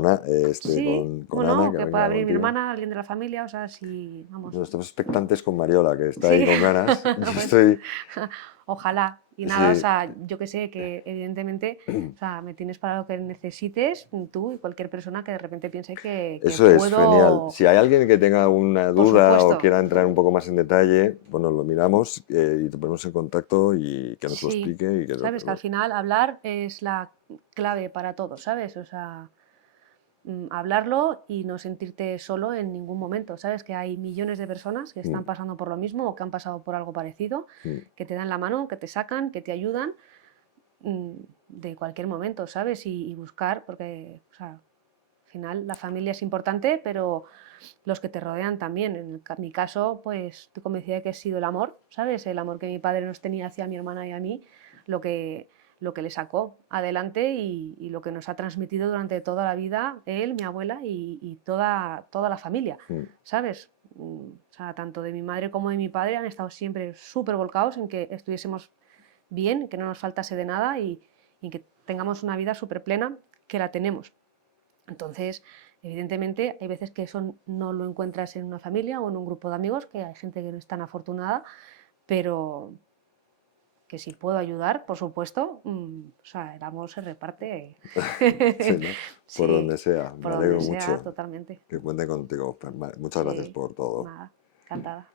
con Ana, bueno, que que pueda venga abrir mi contigo. hermana, alguien de la familia, o sea, si, vamos. Bueno, estamos expectantes con Mariola, que está ahí Sí, con ganas. Yo pues estoy... ojalá. Y nada, o Sí. sea, yo que sé, que evidentemente, o sea, me tienes para lo que necesites, tú y cualquier persona que de repente piense que Eso es, genial. puedo, Si hay alguien que tenga una por duda o supuesto. quiera entrar un poco más en detalle, bueno, lo miramos y te ponemos en contacto y que nos lo Sí, explique y que sabes que al final hablar es la clave para todo, ¿sabes? O sea, hablarlo y no sentirte solo en ningún momento. Sabes que hay millones de personas que están Mm, pasando por lo mismo o que han pasado por algo parecido, mm, que te dan la mano, que te sacan, que te ayudan mm, de cualquier momento, ¿sabes? Y buscar, porque, o sea, al final la familia es importante, pero los que te rodean también. Mi caso, pues estoy convencida de que ha sido el amor, ¿sabes? El amor que mi padre nos tenía hacia mi hermana y a mí, lo que, lo que le sacó adelante y lo que nos ha transmitido durante toda la vida él, mi abuela y toda la familia, mm. ¿sabes? O sea, tanto de mi madre como de mi padre han estado siempre súper volcados en que estuviésemos bien, que no nos faltase de nada y que tengamos una vida súper plena, que la tenemos. Entonces, evidentemente, hay veces que eso no lo encuentras en una familia o en un grupo de amigos, que hay gente que no es tan afortunada, pero que si puedo ayudar, por supuesto, o sea, el amor se reparte. Sí, ¿no? Por Sí, donde sea. Me por donde alegro sea, mucho totalmente. que cuente contigo. Muchas gracias Sí, por todo. nada, encantada.